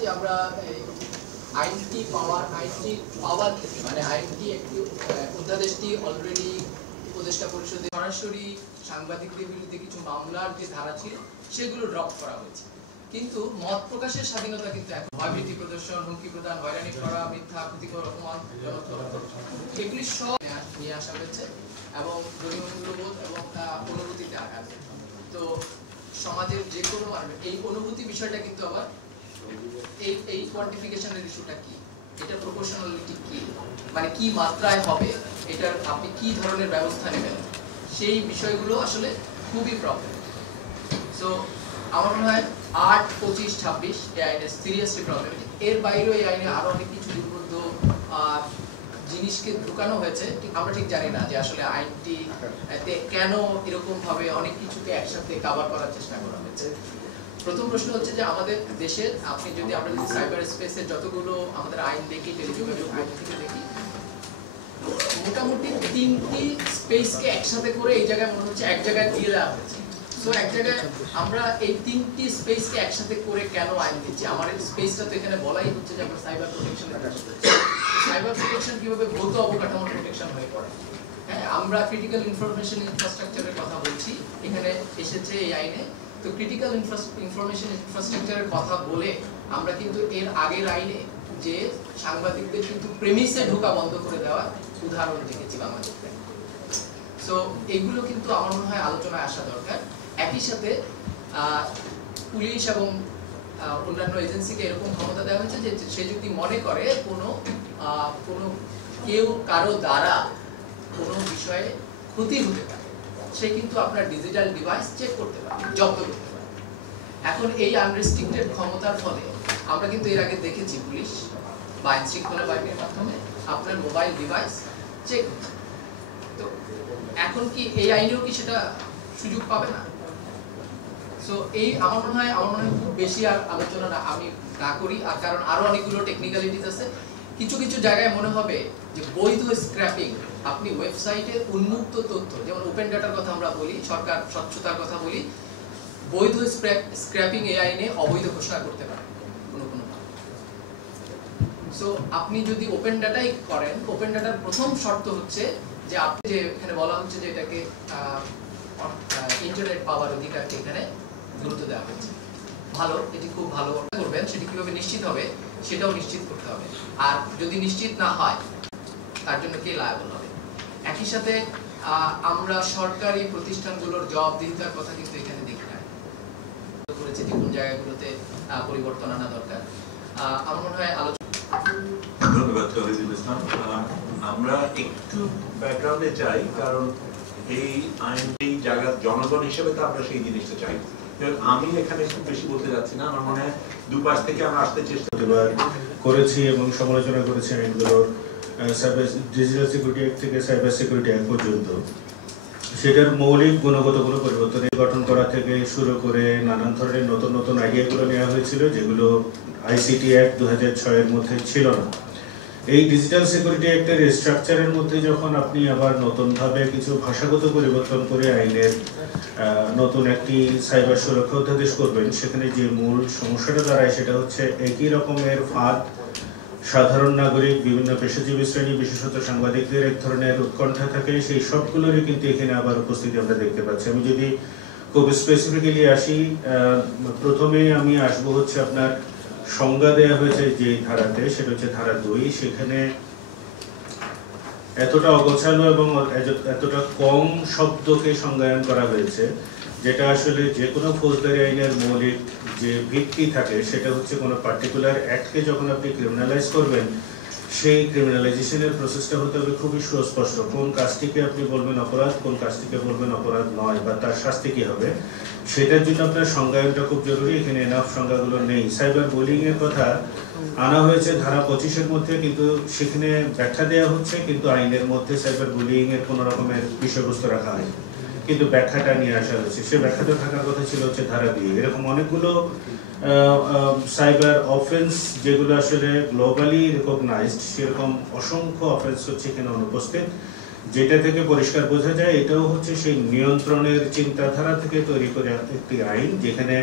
যে আমরা আইনটি পাওয়ার ক্ষেত্রে মানে আইনটি একটি অধ্যাদেশটি অলরেডি উপদেষ্টা পরিষদে সরাসরি সাংবাদিকদের বিরুদ্ধে কিছু মামলার যে ধারা ছিল সেগুলো ড্রপ করা হয়েছে, কিন্তু মত প্রকাশের স্বাধীনতা কিন্তু এখন ভয়ভীতি প্রদর্শন, হুমকি প্রদান, হয়রানি করা, মিথ্যা, ক্ষতিকর, অপমানজনক এগুলি সব নিয়ে আসা হয়েছে এবং মূল্যবোধ এবং অনুভূতিতে আঘাত। তো সমাজের যে কোনো এই অনুভূতি বিষয়টা কিন্তু আবার এই কোয়ান্টিফিকেশনের ইস্যুটা কি, এটা প্রপোর্শনালিটি কি, মানে কি মাত্রায় হবে, এটার আপনি কি ধরনের ব্যবস্থা নেবেন, সেই বিষয়গুলো আসলে খুবই প্রবলেম। সো আমার মনে হয় ৮, ২৫, ২৬ এই আইনে সিরিয়াসলি প্রবলেম। এর বাইরেও এই আইনে আরো অনেক কিছু দুর্বোধ্য জিনিসকে ঢুকানো হয়েছে, আমরা ঠিক জানি না যে আসলে আইনটি কেন এরকম ভাবে অনেক কিছুকে একসাথে কভার করার চেষ্টা করা হয়েছে। প্রথম প্রশ্ন হচ্ছে যে আমাদের দেশের আমরা যদি সাইবার স্পেসে যতগুলো আমাদের আইন দেখি, টেলিযোগাযোগ আইন থেকে দেখি, মোটামুটি ৩টি স্পেসকে একসাথে করে এই জায়গায় মনে হচ্ছে এক জায়গায় দিয়ে দেওয়া হয়েছে। সো এক জায়গায় আমরা এই ৩টি স্পেসকে একসাথে করে কেন আইন দিচ্ছি? আমার এই স্পেসটা তো এখানে বলাই হচ্ছে যে আমরা সাইবার প্রোটেকশনের কাজ করছি। সাইবার প্রোটেকশন কিভাবে ভৌত অবকাঠামোর প্রোটেকশন হয়ে পড়ে। হ্যাঁ, আমরা ক্রিটিক্যাল ইনফরমেশন ইনফ্রাস্ট্রাকচারের কথা বলছি, এখানে এসেছে এই আইনে। তো ক্রিটিক্যাল ইনফরমেশন ইনফ্রাস্ট্রাকচারের কথা বলে আমরা কিন্তু এর আগের আইনে যে সাংবাদিকদের কিন্তু প্রেমিসে ঢোকা বন্ধ করে দেওয়ার উদাহরণ দেখেছি বাংলাদেশে। সো এইগুলো কিন্তু আমার মনে হয় আলোচনায় আসা দরকার। একই সাথে পুলিশ এবং অন্যান্য এজেন্সিকে এরকম ক্ষমতা দেওয়া হয়েছে যে সে যদি মনে করে কোনো কেউ কারো দ্বারা কোনো বিষয়ে ক্ষতি হতে পারে, সে কিন্তু আপনার ডিজিটাল ডিভাইস চেক করতে পারে, জব্দ করতে পারে। এখন এই আনরেস্ট্রিক্টেড ক্ষমতার ফলে আমরা কিন্তু এর আগে দেখেছি পুলিশ বা আইন শৃঙ্খলা বাহিনীর মাধ্যমে আপনার মোবাইল ডিভাইস চেক। তো এখন কি এই আইনেও কি সেটা সুযোগ পাবে না? সো এই আমার মনে হয় খুব বেশি আর আলোচনা আমি না করি, আর কারণ আরো অনেকগুলো টেকনিক্যালিটিস আছে। কিছু কিছু জায়গায় মনে হবে যে বৈধ স্ক্র্যাপিং, আপনি ওয়েবসাইটে উন্মুক্ত তথ্য, যেমন ওপেন ডাটার কথা আমরা বলি, সরকার স্বচ্ছতার কথা বলি, বৈধ স্ক্র্যাপিং এই আইনে অবৈধ ঘোষণা করতে পারে কোনো। সো আপনি যদি ওপেন ডাটাই করেন, ওপেন ডাটার প্রথম শর্ত হচ্ছে যে আপনি যে এখানে বলা হচ্ছে যে এটাকে ইন্টারনেট পাওয়ার অধিকারকে এখানে গুরুত্ব দেওয়া হচ্ছে। ভালো, এটি খুব ভালো করবেন, সেটি কিভাবে নিশ্চিত হবে সেটাও নিশ্চিত করতে হবে। আর যদি নিশ্চিত না হয় তার জন্য কে লায়াবল হবে? একই সাথে আমরা সরকারি প্রতিষ্ঠানগুলোর জবাবদিহিতার কথা কিন্তু এখানে দেখি না, করেছে যে কোন জায়গাগুলোতে পরিবর্তন আনা দরকার। আমার মনে হয় আলোচনা। ধন্যবাদ শহীদুল ইসলাম। আমরা একটু ব্যাকগ্রাউন্ডে যাই, কারণ এই আইনটি জায়গা জনগণ হিসেবে তো আমরা সেই জিনিসটা চাই। আমি এখানে খুব বেশি বলতে যাচ্ছি না, আমার মনে হয় দুপাশ থেকে আমরা আসতে চেষ্টা করেছি এবং সমালোচনা করেছি আইনগুলোর, ডিজিটাল সিকিউরিটি অ্যাক্ট থেকে সাইবার সিকিউরিটি অ্যাক্ট পর্যন্ত। সেটার মৌলিক গুণগত কোনো পরিবর্তন গঠন করা থেকে শুরু করে নানান ধরনের নতুন নতুন আইডিয়াগুলো নেওয়া হয়েছিল, যেগুলো আইসিটি অ্যাক্ট 2006-এর মধ্যে ছিল না। এই ডিজিটাল সিকিউরিটি অ্যাক্টের স্ট্রাকচারের মধ্যে যখন আপনি আবার নতুনভাবে কিছু ভাষাগত পরিবর্তন করে আইনের নতুন একটি সাইবার সুরক্ষা অধ্যাদেশ করবেন, সেখানে যে মূল সমস্যাটা দাঁড়ায় সেটা হচ্ছে একই রকমের ফাঁদ সাধারণ নাগরিক, বিভিন্ন পেশাজীবী শ্রেণী, বিশেষত সাংবাদিকদের এক ধরনের উৎকণ্ঠা থাকে, সেই সবগুলোরই কিন্তু এখানে আবার উপস্থিতি আমরা দেখতে পাচ্ছি। আমি যদি খুব স্পেসিফিক্যালি আসি, প্রথমে আমি আসবো হচ্ছে আপনার সংজ্ঞা দেওয়া হয়েছে যে ধারাতে, সেটা হচ্ছে ধারা 2। সেখানে এতটা অগোছালো এবং এতটা কম শব্দকে সংজ্ঞায়ন করা হয়েছে, যেটা আসলে যে কোনো ফৌজদারি আইনের মৌলিক যে ভিত্তি থাকে সেটা হচ্ছে কোনো পার্টিকুলার অ্যাক্টকে যখন আপনি ক্রিমিনালাইজ করবেন, সেই ক্রিমিনালাইজেশনের প্রসেসটা হতে হবে খুবই সুস্পষ্ট। কোন কাজটিকে আপনি বলবেন অপরাধ, কোন কাজটিকে বলবেন অপরাধ নয়, বা তার শাস্তি কী হবে, সেটার জন্য আপনার সংজ্ঞায়নটা খুব জরুরি। এখানে এনাফ সংজ্ঞাগুলো নেই। সাইবার বুলিং এর কথা আনা হয়েছে ধারা 25-এর মধ্যে, কিন্তু সেখানে ব্যাখ্যা দেওয়া হচ্ছে, কিন্তু আইনের মধ্যে সাইবার বুলিং এর কোনো রকমের বিষয়বস্তু রাখা হয়, কিন্তু ব্যাখ্যাটা নিয়ে আসা হয়েছে। সে ব্যাখ্যাটা থাকার কথা ছিল হচ্ছে ধারা 2। এরকম অনেকগুলো সাইবার অফেন্স যেগুলো আসলে গ্লোবালি রিকগনাইজড, সেরকম অসংখ্য অফেন্স হচ্ছে এখানে অনুপস্থিত, যেটা থেকে পরিষ্কার বোঝা যায় এটাও হচ্ছে সেই নিয়ন্ত্রণের চিন্তাধারা থেকে তৈরি করে একটি আইন, যেখানে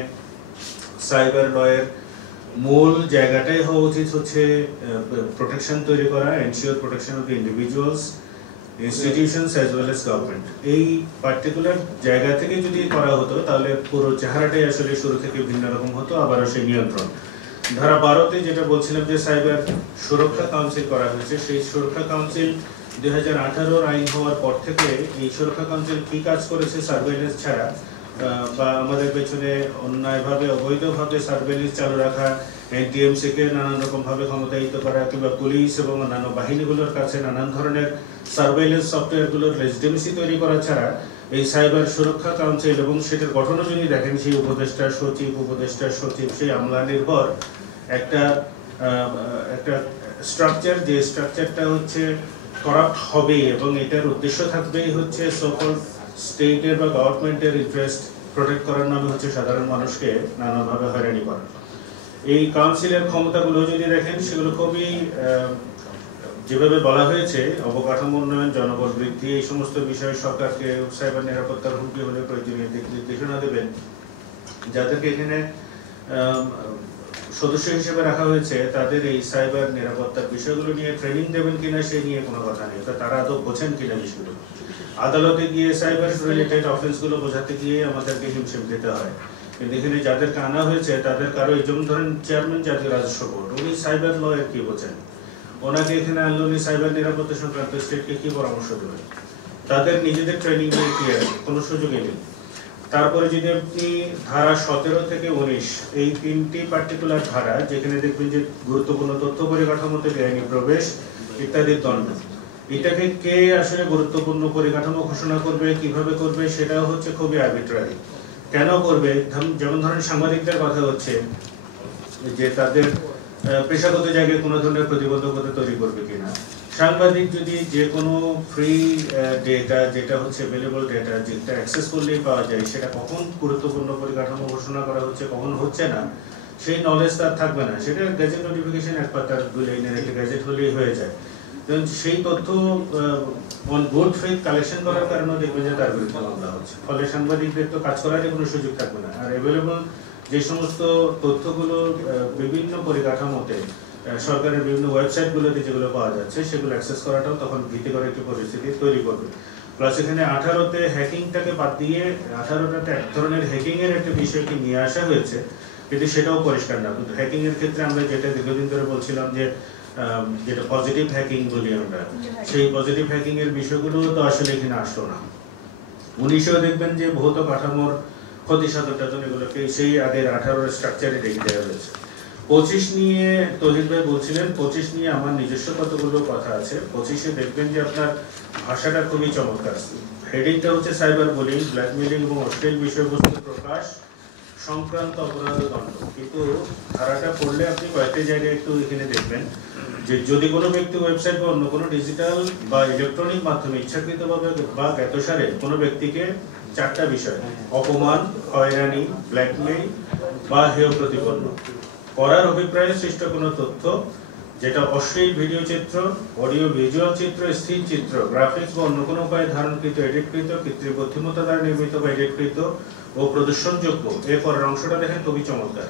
সাইবার লয়ের মূল জায়গাটাই হওয়া উচিত হচ্ছে প্রোটেকশন তৈরি করা, ensure protection of the individuals, institutions as well as government. এই পার্টিকুলার জায়গা থেকে যদি করা হতো তাহলে পুরো চেহারাটাই আসলে শুরু থেকে ভিন্ন রকম হতো, আবারও সেই নিয়ন্ত্রণ। ধারা 12-তে যেটা বলছিলাম যে সাইবার সুরক্ষা কাউন্সিল করা হয়েছে, সেই সুরক্ষা কাউন্সিল 2018 আইন হওয়ার পর থেকে এই সুরক্ষা কাউন্সিল কি কাজ করেছে সার্ভেইলেন্স ছাড়া, বা আমাদের পেছনে অন্যায়ভাবে অবৈধভাবে সার্ভেইলেন্স চালু রাখা, এনটিএমসিকে নানান রকমভাবে ক্ষমতায়িত করা, কিংবা পুলিশ এবং অন্যান্য বাহিনীগুলোর কাছে নানান ধরনের সার্ভেইলেন্স সফটওয়্যারগুলোর লেজিটিমেসি তৈরি করা ছাড়া এই সাইবার সুরক্ষা কাউন্সিল এবং সেটার গঠনও যদি দেখেন, সেই উপদেষ্টা সচিব সেই আমলা নির্ভর একটা স্ট্রাকচার, যে স্ট্রাকচারটা হচ্ছে করাপ্ট হবে এবং এটার উদ্দেশ্য থাকবেই হচ্ছে সকল স্টেটের বা গভর্নমেন্টের ইন্টারেস্ট প্রোটেক্ট করার নামে হচ্ছে সাধারণ মানুষকে নানাভাবে হয়রানি করা। এই কাউন্সিলের ক্ষমতাগুলো যদি দেখেন, সেগুলো খুবই যেভাবে বলা হয়েছে অবকাঠামো উন্নয়ন, জনবল বৃদ্ধি, এই সমস্ত বিষয়ে সরকারকে সাইবার নিরাপত্তার হুমকি হলে প্রয়োজনীয় দিক নির্দেশনা দেবেন। যাদেরকে এখানে সদস্য হিসেবে রাখা হয়েছে তাদের এই সাইবার নিরাপত্তার বিষয়গুলো নিয়ে ট্রেনিং দেবেন কিনা সেই নিয়ে কোনো কথা নেই, তারা আদৌ বোঝেন কিনা বিষয়গুলো। আদালতে গিয়ে সাইবার রিলেটেড অফেন্সগুলো বোঝাতে গিয়ে আমাদেরকে হিমশিম খেতে হয়, কিন্তু এখানে যাদেরকে আনা হয়েছে তাদের কারো, যেমন ধরেন চেয়ারম্যান জাতীয় রাজস্ব বোর্ড, উনি সাইবার লয়ের কি বোঝেন, ওনাকে এখানে আনলে উনি সাইবার নিরাপত্তা সংক্রান্ত স্টেটকে কি পরামর্শ দেবেন? তাদের নিজেদের ট্রেনিং নিয়ে কি আছে? কোনো সুযোগই নেই। তারপরে যদি আপনি ধারা 17 থেকে 19 এই 3টি পার্টিকুলার ধারা, যেখানে দেখবেন যে গুরুত্বপূর্ণ তথ্য পরিকাঠামোতে বেআইনি প্রবেশ ইত্যাদির দণ্ড, এটাকে কে আসলে গুরুত্বপূর্ণ পরিকাঠামো ঘোষণা করবে, কিভাবে করবে, সেটাও হচ্ছে খুবই আর্বিট্রারি। কেন করবে? যেমন ধরেন সাংবাদিকদের কথা হচ্ছে যে তাদের পেশাগত জায়গায় কোনো ধরনের প্রতিবন্ধকতা তৈরি করবে কিনা। সাংবাদিক যদি যে কোনো ফ্রি ডেটা, যেটা হচ্ছে অ্যাভেলেবল ডেটা, যেটা অ্যাক্সেস করলেই পাওয়া যায়, সেটা কখন গুরুত্বপূর্ণ পরিকাঠামো ঘোষণা করা হচ্ছে, কখন হচ্ছে না, সেই নলেজ তার থাকবে না। সেটা গ্যাজেট নোটিফিকেশন এক পাতার 2 লাইনের একটা গ্যাজেট হলেই হয়ে যায়। সেই তথ্য অন গুড ফেথ কালেকশন করার কারণে দেখবেন যে তার বিরুদ্ধে মামলা হচ্ছে। ফলে সাংবাদিকদের তো কাজ করার কোনো সুযোগ থাকবে না। আর অ্যাভেলেবল যে সমস্ত তথ্যগুলো বিভিন্ন পরিকাঠামোতে, সরকারের বিভিন্ন ওয়েবসাইটগুলোতে যেগুলো পাওয়া যাচ্ছে, সেগুলো অ্যাক্সেস করাটাও তখন ভীতিকর একটি পরিস্থিতি তৈরি করবে। প্লাস এখানে 18তে হ্যাকিংটাকে বাদ দিয়ে 18টাতে এক ধরনের হ্যাকিংয়ের একটা বিষয়কে নিয়ে আসা হয়েছে, কিন্তু সেটাও পরিষ্কার না। কিন্তু হ্যাকিংয়ের ক্ষেত্রে আমরা যেটা দীর্ঘদিন ধরে বলছিলাম যে যেটা পজিটিভ হ্যাকিং বলি আমরা, সেই পজিটিভ হ্যাকিং এর বিষয়গুলো তো আসলে এখানে আসলো না। 19-এও দেখবেন যে ভৌত কাঠামোর ক্ষতি সাধন এগুলোকে সেই আগের 18 স্ট্রাকচারে রেখে দেওয়া হয়েছে। 25 নিয়ে তহিদ ভাই বলছিলেন, 25 নিয়ে আমার নিজস্ব কতগুলো কথা আছে। 25-এ দেখবেন যে আপনার ভাষাটা খুবই চমৎকার। হেডিংটা হচ্ছে সাইবার বুলিং, ব্ল্যাকমেইলিং এবং অশ্লীল বিষয়বস্তু প্রকাশ সংক্রান্ত অপরাধ দণ্ড। কিন্তু ধারাটা পড়লে আপনি কয়েকটি জায়গায় একটু এখানে দেখবেন যে যদি কোনো ব্যক্তি ওয়েবসাইট বা অন্য কোনো ডিজিটাল বা ইলেকট্রনিক মাধ্যমে ইচ্ছাকৃতভাবে বা জ্ঞাতসারে কোনো ব্যক্তিকে 4টা বিষয়, অপমান, হয়রানি, ব্ল্যাকমেইল বা হেয় প্রতিপন্ন করার অভিপ্রায়ে সৃষ্ট কোনো তথ্য, যেটা অশ্লীল ভিডিও চিত্র, অডিও ভিজুয়াল চিত্র, স্থির চিত্র, গ্রাফিক্স বা অন্য কোনো উপায়ে ধারণকৃত, এডিটকৃত, কৃত্রিম বুদ্ধিমত্তা দ্বারা নির্মিত বা এডিটকৃত ও প্রদর্শনযোগ্য। এর পরের অংশটা দেখেন খুবই চমৎকার,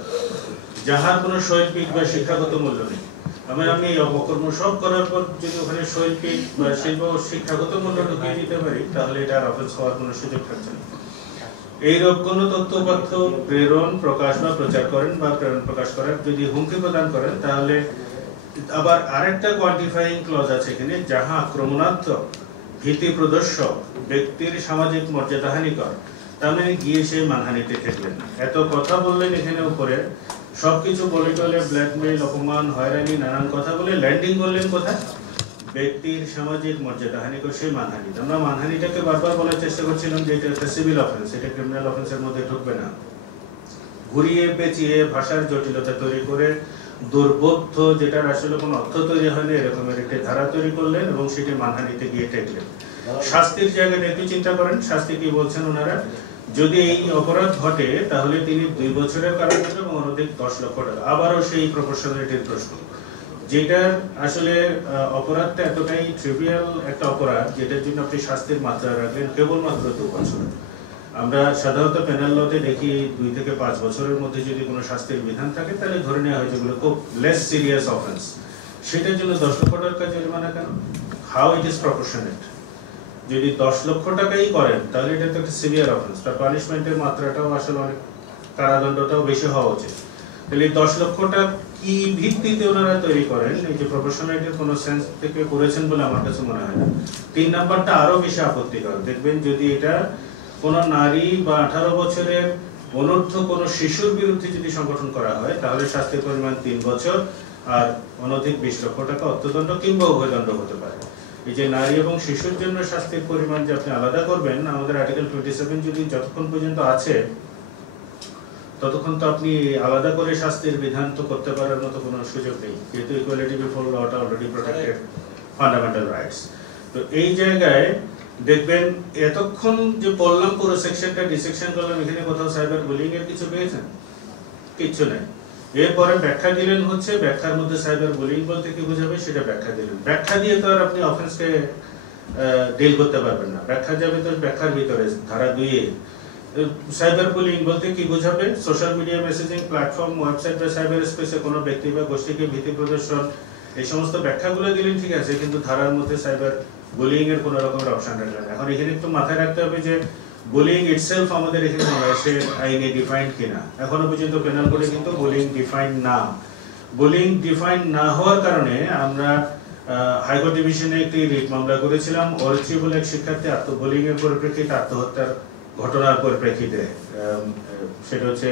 যাহার কোনো শৈল্পিক বা শিক্ষাগত মূল্য নেই। আমি এই অপকর্ম সব করার পর যদি ওখানে শৈল্পিক বা শিল্প শিক্ষাগত মূল্য ঢুকিয়ে দিতে পারি, তাহলে এটা অফেন্স হওয়ার কোনো সুযোগ থাকছে না। এইরূপ কোনো তথ্যপাঠ্য প্রেরণ, প্রকাশ বা প্রচার করেন বা প্রেরণ প্রকাশ করার যদি হুমকি প্রদান করেন, তাহলে আবার আরেকটা কোয়ান্টিফাইং ক্লজ আছে এখানে, যাহা আক্রমণাত্মক, ভীতি প্রদর্শক, ব্যক্তির সামাজিক মর্যাদাহানিকর, তার মানে গিয়ে সেই মানহানিতে ঠেকলেন। এত কথা বললেন এখানে উপরে, সবকিছু বলে টলে ব্ল্যাকমেইল, অপমান, হয়রানি, নানান কথা বলে ল্যান্ডিং করলেন কোথায়? ব্যক্তির সামাজিক মর্যাদাহানিকর সেই মানহানি। আমরা মানহানিটাকে বারবার বলার চেষ্টা করছিলাম যে এটা একটা সিভিল অফেন্স, এটা ক্রিমিনাল অফেন্সের মধ্যে ঢুকবে না। ঘুরিয়ে পেঁচিয়ে ভাষার জটিলতা তৈরি করে দুর্বোধ্য, যেটার আসলে কোনো অর্থ তৈরি হয়নি, এরকমের একটি ধারা তৈরি করলেন এবং সেটি মানহানিতে গিয়ে ঠেকলেন। শাস্তির জায়গাটা একটু চিন্তা করেন, শাস্তি কি বলছেন ওনারা? যদি এই অপরাধ ঘটে তাহলে তিনি 2 বছরের কারাদণ্ড এবং অনধিক 10 লক্ষ টাকা। আবারও সেই প্রপোর্শনালিটির প্রশ্ন, যেটার আসলে অপরাধটা এতটাই ট্রিভিয়াল একটা অপরাধ, যেটার জন্য আপনি শাস্তির মাত্রা রাখলেন কেবলমাত্র 2 বছর। আমরা সাধারণত পেনাল লতে দেখি 2 থেকে 5 বছরের মধ্যে যদি কোনো শাস্তির বিধান থাকে তাহলে ধরে নেওয়া হয় যেগুলো খুব লেস সিরিয়াস অফেন্স, সেটার জন্য 10 লক্ষ টাকা জরিমানা কেন? How it is proportionate? যদি 10 লক্ষ টাকাই করেন তাহলে এটা তো একটা সিভিয়ার অফেন্স, তার পানিশমেন্টের মাত্রাটাও আসলে অনেক, কারাদণ্ডটাও বেশি হওয়া উচিত। তাহলে 10 লক্ষটা কি ভিত্তিতে ওনারা তৈরি করেন? এই যে প্রপোর্শনালিটির কোনো সেন্স থেকে করেছেন বলে আমার কাছে মনে হয় না। 3 নাম্বারটা আরো বেশি আপত্তিকর। দেখবেন যদি এটা কোনো নারী বা 18 বছরের অনূর্ধ্ব কোনো শিশুর বিরুদ্ধে যদি সংগঠন করা হয় তাহলে শাস্তির পরিমাণ 3 বছর আর অনধিক 20 লক্ষ টাকা অর্থদণ্ড কিংবা উভয়দণ্ড হতে পারে। এই যে নারী এবং শিশুর জন্য শাস্তির পরিমাণ যে আপনি আলাদা করবেন, আমাদের আর্টিকেল 27 যদি যতক্ষণ পর্যন্ত আছে ততক্ষণ তো আপনি আলাদা করে শাস্তির বিধান তো করতে পারার মতো কোনো সুযোগ নেই, যেহেতু ইকুয়ালিটি বিফোর লটা অলরেডি প্রোটেক্টেড ফান্ডামেন্টাল রাইটস। তো এই জায়গায় দেখবেন এতক্ষণ যে বললাম পুরো সেকশনটা ডিসেকশন করলাম, এখানে কোথাও সাইবার বুলিং এর কিছু পেয়েছেন? কিচ্ছু নাই। এরপরে ব্যাখ্যা দিলেন, হচ্ছে ব্যাখ্যার মধ্যে সাইবার বুলিং বলতে কি বোঝাবে সেটা ব্যাখ্যা দিলেন। ব্যাখ্যা দিয়ে তো আর আপনি অফেন্সকে ডিল করতে পারবেন না, ব্যাখ্যা যাবে তো ব্যাখ্যার ভিতরে ধারা 2-এ। সাইবার বুলিং বলতে কি বোঝাবে? Social media messaging platform, website বা সাইবার স্পেসে কোনো ব্যক্তি বা গোষ্ঠীকে ভীতি প্রদর্শন, এই সমস্ত ব্যাখ্যাগুলো দিলেন, ঠিক আছে, কিন্তু ধারার মধ্যে সাইবার বুলিং এর কোনো রকমের অপশন রাখলেন। এখন এখানে একটু মাথায় রাখতে হবে যে বুলিং ইটসেলফ আমাদের এখানে বাংলাদেশের আইনে ডিফাইন্ড কিনা। এখনো পর্যন্ত পেনাল কোডে কিন্তু বুলিং ডিফাইন্ড না। বুলিং ডিফাইন্ড না হওয়ার কারণে আমরা হাইকোর্ট ডিভিশনে একটি রিট মামলা করেছিলাম। অরিত্রী বলে এক শিক্ষার্থী বুলিং এর পরিপ্রেক্ষিতে আত্মহত্যার ঘটনার পরিপ্রেক্ষিতে, সেটা হচ্ছে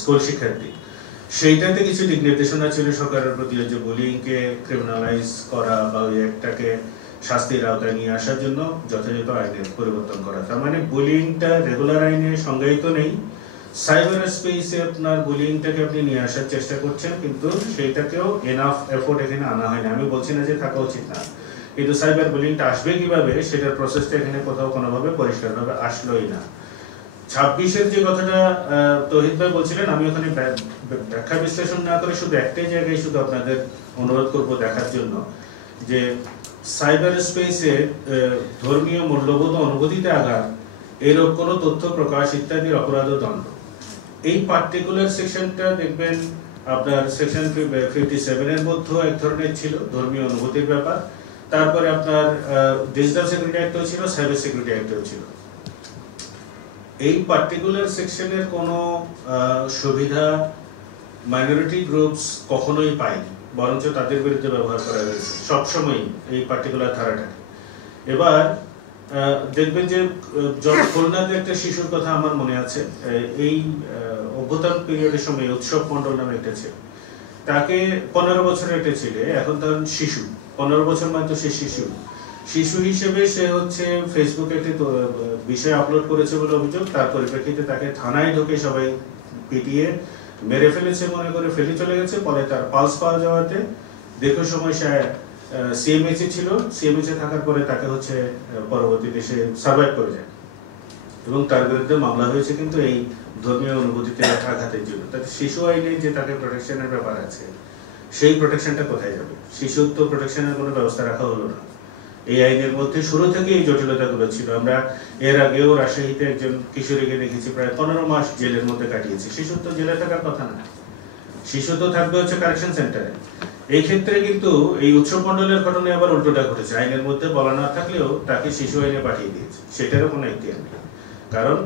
স্কুল শিক্ষার্থী, সেইটাতে কিছু দিক নির্দেশনা ছিল সরকারের প্রতি যে বুলিংকে ক্রিমিনালাইজ করা বা ওই একটাকে শাস্তির আওতায় নিয়ে আসার জন্য যথাযথ আইনের পরিবর্তন করা। তার মানে বুলিংটা রেগুলার আইনে সংজ্ঞায়িত নেই, সাইবার স্পেসে আপনার বুলিংটাকে আপনি নিয়ে আসার চেষ্টা করছেন, কিন্তু সেইটাকেও এনাফ এফোর্ট এখানে আনা হয় না। আমি বলছি না যে থাকা উচিত না, কিন্তু সাইবার বুলিংটা আসবে কিভাবে সেটার প্রসেসটা এখানে কোথাও কোনোভাবে পরিষ্কারভাবে আসলোই না। 26-এর যে কথাটা তৌহিদ ভাই বলছিলেন, আমি ওখানে ব্যাখ্যা বিশ্লেষণ না করে শুধু একটাই জায়গায় শুধু আপনাদের অনুরোধ করব দেখার জন্য যে সাইবার স্পেসে ধর্মীয় মূল্যবোধ অনুভূতিতে আঘাত, এরকম কোনো তথ্য প্রকাশ ইত্যাদির অপরাধ ও দণ্ড। এই পার্টিকুলার সেকশনটা দেখবেন আপনার সেকশন 57 এর মধ্যে এক ধরনের ছিল ধর্মীয় অনুভূতির ব্যাপার, তারপরে আপনার ডিজিটাল সিকিউরিটি অ্যাক্টও ছিল, সাইবার সিকিউরিটি অ্যাক্টও ছিল। এই পার্টিকুলার সেকশনের কোনো সুবিধা মাইনরিটি গ্রুপস কখনোই পায়নি, বরঞ্চ তাদের বিরুদ্ধে ব্যবহার করা হয়েছে সবসময় এই পার্টিকুলার ধারাটাকে। এবার দেখবেন যে খুলনাতে একটা শিশুর কথা আমার মনে আছে, এই অভ্যুত্থান পিরিয়ডের সময় উৎসব মণ্ডল নামে একটা ছিল, তাকে 15 বছরের একটা ছেলে, এখন তার শিশু, 15 বছর মানে তো সে শিশু হিসেবে সে হচ্ছে ফেসবুকে একটি বিষয় আপলোড করেছে বলে অভিযোগ। তার পরিপ্রেক্ষিতে তাকে থানায় ঢুকে সবাই পিটিয়ে মেরে ফেলেছে মনে করে ফেলে চলে গেছে। পরে তার পালস পাওয়া যাওয়াতে দীর্ঘ সময় সে সিএমএইচে ছিল, সিএমএইচে থাকার পরে তাকে হচ্ছে পরবর্তীতে সে সার্ভাইভ করে যায় এবং তার বিরুদ্ধে মামলা হয়েছে কিন্তু এই ধর্মীয় অনুভূতিতে আঘাতের জন্য। তাতে শিশু আইনে যে তাকে প্রোটেকশনের ব্যাপার আছে, সেই প্রোটেকশনটা কোথায় যাবে? শিশুর তো প্রোটেকশনের কোনো ব্যবস্থা রাখা হলো না। এই আইনের মধ্যে শুরু থেকে এই জটিলতাগুলো ছিল। আমরা এর আগেও রাজশাহীতে একজন কিশোরীকে দেখেছি প্রায় 15 মাস জেলের মধ্যে কাটিয়েছে। শিশুর তো জেলে থাকার কথা না, শিশু তো থাকবে হচ্ছে কারেকশন সেন্টারে। এই ক্ষেত্রে কিন্তু এই উৎসব মণ্ডলের ঘটনায় আবার উল্টোটা ঘটেছে, আইনের মধ্যে বলা না থাকলেও তাকে শিশু আইনে পাঠিয়ে দিয়েছে। সেটারও কোনো এখতিয়ার নেই, কারণ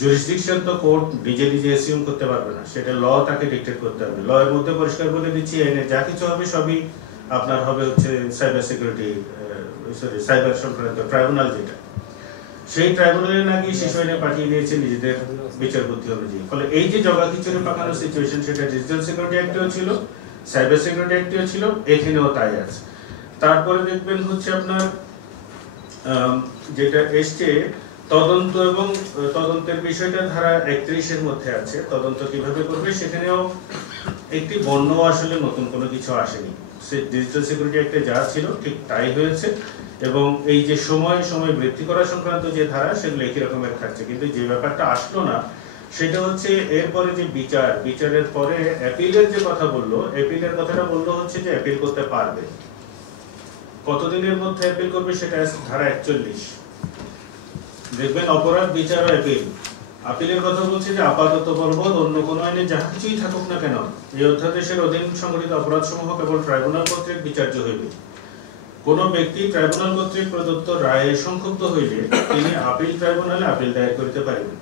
জুরিসডিকশন তো কোর্ট নিজে নিজে অ্যাসিউম করতে পারবে না, সেটা ল তাকে ডিকটেট করতে হবে। ল এর মধ্যে পরিষ্কার বলে দিচ্ছি আইনে যা কিছু হবে সবই আপনার হবে হচ্ছে সাইবার সিকিউরিটি সাইবার সংক্রান্ত ট্রাইব্যুনাল, যেটা সেই ট্রাইব্যুনালে নাকি শিশু আইনে পাঠিয়ে দিয়েছে নিজেদের বিচার বুদ্ধি অনুযায়ী। ফলে এই যে জগা খিচুড়ি পাকানো সিচুয়েশন, সেটা ডিজিটাল সিকিউরিটি অ্যাক্টেও ছিল, সাইবার সিকিউরিটি অ্যাক্টেও ছিল, এখানেও তাই আছে। তারপরে দেখবেন হচ্ছে আপনার যেটা এসছে তদন্ত এবং তদন্তের বিষয়টা ধারা 31-এর মধ্যে আছে। তদন্ত কিভাবে করবে সেখানেও একটি বর্ণ আসলে নতুন কোনো কিছু আসেনি, সে ডিজিটাল সিকিউরিটি অ্যাক্টে যা ছিল ঠিক তাই হয়েছে। এবং এই যে সময় বৃদ্ধি করা সংক্রান্ত যে ধারা, সেগুলো একই রকমের থাকছে। কিন্তু যে ব্যাপারটা আসলো না সেটা হচ্ছে এরপরে যে বিচারের পরে অ্যাপিলের যে কথা বললো, অ্যাপিলের কথাটা বললো হচ্ছে যে অ্যাপিল করতে পারবে। কতদিনের মধ্যে অ্যাপিল করবে সেটা ধারা 41। দেখবেন অপরাধ বিচার ও আপিল, আপিলের কথা বলছে যে আপাতত বলবৎ অন্য কোনো আইনে যাহা কিছুই থাকুক না কেন এই অধ্যাদেশের অধীন সংঘটিত অপরাধসমূহ কেবল ট্রাইব্যুনাল কর্তৃক বিচার্য হইবে। কোন ব্যক্তি ট্রাইব্যুনাল কর্তৃক প্রদত্ত রায়ে সংক্ষুব্ধ হইলে তিনি আপিল ট্রাইব্যুনালে আপিল দায়ের করিতে পারিবেন।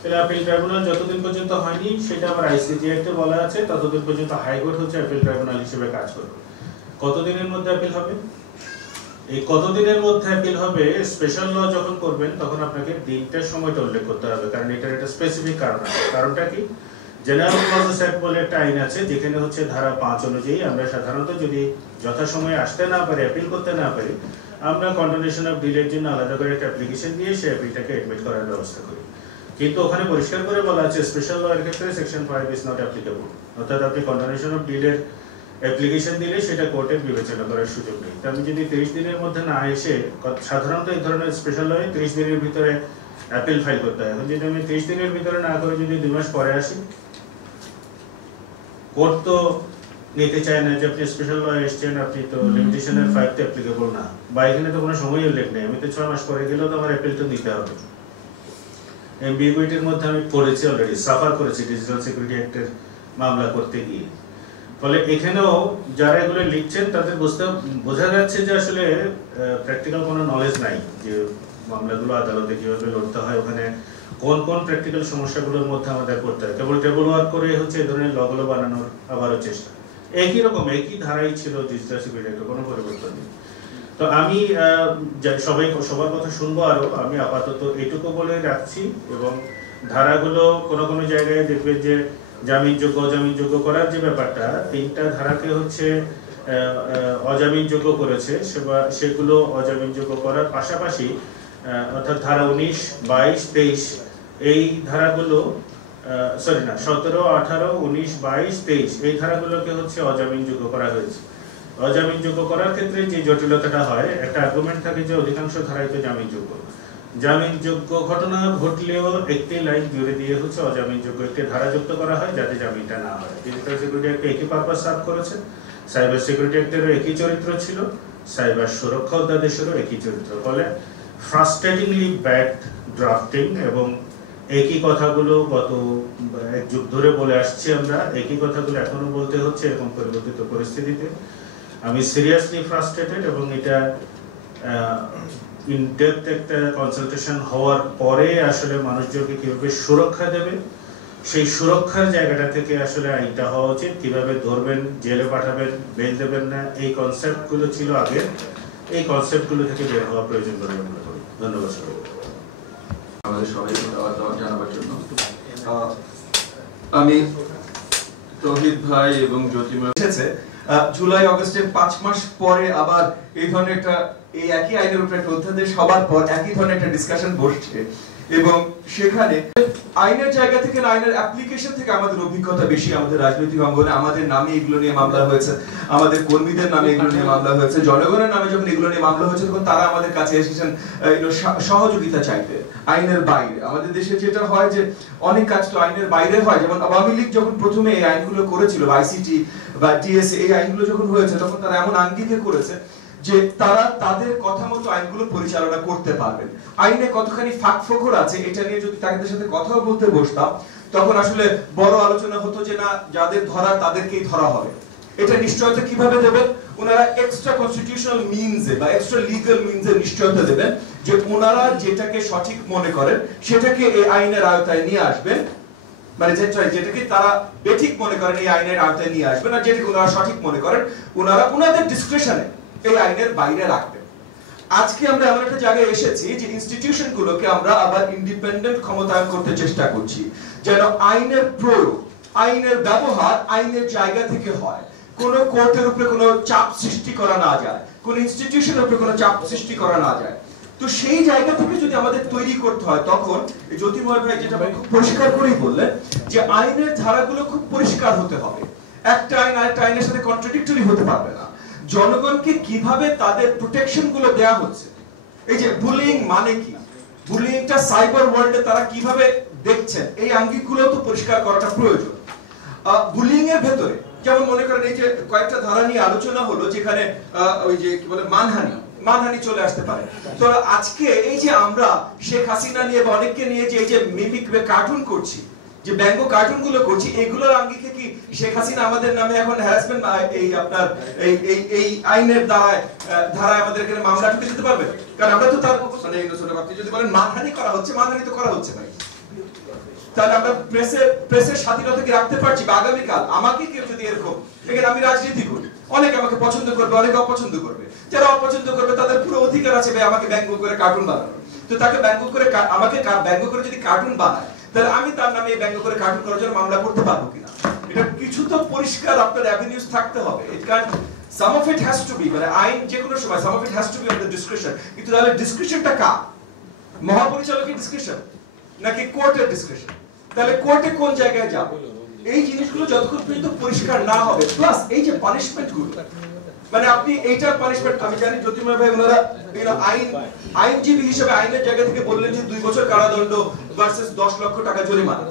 তাহলে আপিল ট্রাইব্যুনাল যতদিন পর্যন্ত হয়নি, সেটা আবার আইসিজি অ্যাক্টে বলা আছে, ততদিন পর্যন্ত হাইকোর্ট হচ্ছে আপিল ট্রাইব্যুনাল হিসেবে কাজ করবে। কতদিনের মধ্যে আপিল হবে? এই কতদিনের মধ্যে আপিল হবে, স্পেশাল ল যখন করবেন তখন আপনাকে দিনটার সময়টা উল্লেখ করতে হবে, কারণ এটার একটা স্পেসিফিক কারণ আছে। কারণটা কি? জেনারেল ক্লজেস অ্যাক্ট বলে একটা আইন আছে, যেখানে হচ্ছে ধারা 5 অনুযায়ী আমরা সাধারণত যদি যথাসময়ে আসতে না পারি, আপিল করতে না পারি, আমরা কন্টিনিউশন অফ ডিলের জন্য আলাদা করে একটা অ্যাপ্লিকেশন দিয়ে সেই আপিলটাকে এডমিট করার ব্যবস্থা করি। কিন্তু ওখানে পরিষ্কার করে বলা আছে স্পেশাল ল এর ক্ষেত্রে সেকশন 5 ইজ নট অ্যাপ্লিকেবল, অর্থাৎ আপনি কন্টিনিউশন অফ ডিলের অ্যাপ্লিকেশন দিলে সেটা কোর্টের বিবেচনা করার সুযোগ নেই। আমি যদি 30 দিনের মধ্যে না এসে, সাধারণত এই ধরনের স্পেশাল লয়ে 30 দিনের ভিতরে অ্যাপিল ফাইল করতে হয়। এখন যদি আমি 30 দিনের ভিতরে না করে যদি 2 মাস পরে আসি, কোর্ট তো নিতে চায় না যে আপনি স্পেশাল লয়ে এসেছেন, আপনি তো লিমিটেশনের 5 তে অ্যাপ্লিকেবল না, বা এখানে তো কোনো সময় উল্লেখ নেই, আমি তো 6 মাস পরে গেলেও তো আমার অ্যাপিল তো দিতে হবে। এমবিগুইটির মধ্যে আমি পড়েছি, অলরেডি সাফার করেছি ডিজিটাল সিকিউরিটি অ্যাক্টের মামলা করতে গিয়ে। ফলে এখানেও যারা এগুলো লিখছেন তাদের বোঝা যাচ্ছে যে আসলে প্র্যাকটিক্যাল কোনো নলেজ নাই, যে মামলাগুলো আদালতে কিভাবে লড়তে হয়, ওখানে কোন কোন প্র্যাকটিক্যাল সমস্যাগুলোর মধ্যে আমাদের করতে হয়। কেবল টেবল ওয়ার্ক করে হচ্ছে এই ধরনের লগুলো বানানোর আবারও চেষ্টা। একই রকম একই ধারাই ছিল ডিজিটাল সিকিউরিটি অ্যাক্টের, কোনো পরিবর্তন নেই। তো আমি সবার কথা শুনবো আরো, আমি আপাতত এটুকু বলে রাখছি। এবং ধারাগুলো কোনো কোনো জায়গায় দেখবে যে জামিনযোগ্য অজামিনযোগ্য করার যে ব্যাপারটা, 3টা ধারাকে হচ্ছে অজামিনযোগ্য করেছে, সেগুলো অজামিনযোগ্য করার পাশাপাশি অর্থাৎ ধারা 19, 22, 23 এই ধারাগুলো 17, 18, 19, 22, 23 এই ধারাগুলোকে হচ্ছে অজামিনযোগ্য করা হয়েছে। অজামিনযোগ্য করার ক্ষেত্রে যে জটিলতাটা হয়, একটা আর্গুমেন্ট থাকে যে অধিকাংশ ধারাই তো জামিনযোগ্য। জামিনযোগ্য ঘটনা ঘটলেও একটি লাইন জুড়ে দিয়ে হচ্ছে অজামিনযোগ্য একটি ধারা যুক্ত করা হয়, যাতে জামিনটা না হয়। ডিজিটাল সিকিউরিটি অ্যাক্ট একই পারপাস সার্ভ করেছে, সাইবার সিকিউরিটি অ্যাক্টেরও একই চরিত্র ছিল, সাইবার সুরক্ষা অধ্যাদেশেরও একই চরিত্র। ফলে ফ্রাস্ট্রেটিংলি ব্যাড ড্রাফটিং, এবং একই কথাগুলো গত 1 যুগ ধরে বলে আসছি আমরা, একই কথাগুলো এখনো বলতে হচ্ছে এরকম পরিবর্তিত পরিস্থিতিতে। আমি সিরিয়াসলি ফ্রাস্ট্রেটেড, এবং এটা ইন ডেপথ একটা কনসালটেশন হওয়ার পরে আসলে মানুষজনকে কিভাবে সুরক্ষা দেবে, সেই সুরক্ষার জায়গাটা থেকে আসলে আইনটা হওয়া উচিত। কিভাবে ধরবেন, জেলে পাঠাবেন, বেল দেবেন না, এই কনসেপ্টগুলো ছিল আগে, এই কনসেপ্টগুলো থেকে বের হওয়া প্রয়োজন বলে মনে করি। ধন্যবাদ আমাদের সবাইকে ধন্যবাদ জানাবার জন্য। আমি তৌহিদ ভাই এবং জ্যোতির্ময় এসেছে জুলাই আগস্টের 5 মাস পরে আবার এই ধরনের একটা, এই একই আইনের উপরে একটা অধ্যাদেশ হবার পর একই ধরনের একটা ডিসকাশন বসছে, এবং সেখানে আইনের জায়গা থেকে না আইনের অ্যাপ্লিকেশন থেকে আমাদের অভিজ্ঞতা বেশি। আমাদের রাজনৈতিক অঙ্গনে আমাদের নামে এগুলো নিয়ে মামলা হয়েছে, আমাদের কর্মীদের নামে এগুলো নিয়ে মামলা হয়েছে, জনগণের নামে যখন এগুলো নিয়ে মামলা হয়েছে তখন তারা আমাদের কাছে এসেছেন সহযোগিতা চাইতে। আইনের বাইরে আমাদের দেশে যেটা হয় যে অনেক কাজ তো আইনের বাইরে হয়, যেমন আওয়ামী লীগ যখন প্রথমে এই আইনগুলো করেছিল, আইসিটি বা টিএসএ এই আইনগুলো যখন হয়েছে, তখন তারা এমন আঙ্গিকে করেছে যে তারা তাদের কথা মতো আইনগুলো পরিচালনা করতে পারবেন। আইনে কতখানি ফাঁক ফোকর আছে এটা নিয়ে যদি তাদের সাথে কথা বলতে বসতাম, তখন আসলে বড় আলোচনা হতো যে না, যাদের ধরা তাদেরকেই ধরা হবে। এটা নিশ্চয়তা কিভাবে দেবেন? ওনারা এক্সট্রা কনস্টিটিউশনাল মিনসে বা এক্সট্রা লিগ্যাল মিনসে নিশ্চয়তা দেবেন যে ওনারা যেটাকে সঠিক মনে করেন সেটাকে এই আইনের আওতায় নিয়ে আসবেন, মানে যেটাকে তারা বেঠিক মনে করেন এই আইনের আওতায় নিয়ে আসবেন, আর যেটাকে ওনারা সঠিক মনে করেন ওনারা ওনাদের ডিসক্রিপশনে এই আইনের বাইরে রাখবেন। আজকে আমরা এমন একটা জায়গায় এসেছি যে ইনস্টিটিউশন গুলোকে আমরা আবার ইন্ডিপেন্ডেন্ট ক্ষমতায়ন করতে চেষ্টা করছি, যেন আইনের প্রয়োগ, আইনের ব্যবহার আইনের জায়গা থেকে হয়। কোন কোর্টের উপরে কোনো চাপ সৃষ্টি করা না যায়, কোন ইনস্টিটিউশনের উপরে কোনো চাপ সৃষ্টি করা না যায়। তো সেই জায়গা থেকে যদি আমাদের তৈরি করতে হয়, তখন জ্যোতির্ময় ভাই যেটা খুব পরিষ্কার করেই বললেন যে আইনের ধারাগুলো খুব পরিষ্কার হতে হবে। একটা আইন আরেকটা আইনের সাথে কন্ট্রাডিক্টরি হতে পারবে না। জনগণকে কিভাবে তাদের প্রোটেকশন গুলো দেয়া হচ্ছে, এই যে বুলিং মানে কি, বুলিংটা সাইবার ওয়ার্ল্ডে তারা কিভাবে দেখছেন, এই আঙ্গিকগুলো তো পরিষ্কার করাটা প্রয়োজন। বুলিং এর ভেতরে যেমন মনে করেন এই যে কয়েকটা ধারা নিয়ে আলোচনা হলো, যেখানে ওই যে কি বলে মানহানি, মানহানি চলে আসতে পারে। তো আজকে এই যে আমরা শেখ হাসিনা নিয়ে বা অনেককে নিয়ে যে এই যে মিমিক কার্টুন করছি, যে ব্যঙ্গ কার্টুন গুলো করছি, এগুলোর আঙ্গিকে কি শেখ হাসিনা আমাদের নামে এখন হ্যারাসমেন্ট এই আপনার এই আইনের ধারায় আমাদের এখানে মামলা ঠুকে দিতে পারবে? কারণ আমরা তো তার মানে আপনি যদি বলেন মানহানি করা হচ্ছে, মানহানি তো করা হচ্ছে ভাই। তাহলে আমরা প্রেসের স্বাধীনতা কি রাখতে পারছি? বা আগামীকাল আমাকে কেউ যদি এরকম, এখানে আমি রাজনীতি করি, অনেকে আমাকে পছন্দ করবে, অনেকে অপছন্দ করবে। যারা অপছন্দ করবে তাদের পুরো অধিকার আছে ভাই আমাকে ব্যঙ্গ করে কার্টুন বানানো। তো তাকে ব্যঙ্গ করে আমাকে ব্যঙ্গ করে যদি কার্টুন বানায়, তাহলে আমি তার নামে ব্যঙ্গ করে কার্টুন করার জন্য মামলা করতে পারবো কিনা? এটা কিছু তো পরিষ্কার আপনার অ্যাভিনিউজ থাকতে হবে। It can some of it has to be, মানে আইন যে কোনো সময় some of it has to be on the discretion। কিন্তু তাহলে ডিসক্রিশনটা কার? মহাপরিচালকের ডিসক্রিশন নাকি কোর্টের ডিসক্রিশন? তাহলে কোর্টে কোন জায়গায় যাবে? এই জিনিসগুলো যতক্ষণ পর্যন্ত পরিষ্কার না হবে, প্লাস এই যে পানিশমেন্ট গুলো, মানে আপনি এইটার পানিশমেন্ট, আমি জানি জ্যোতির্ময় ভাই ওনারা আইনজীবী হিসেবে আইনের জায়গা থেকে বললেন যে 2 বছর কারাদণ্ড ভার্সেস 10 লক্ষ টাকা জরিমানা।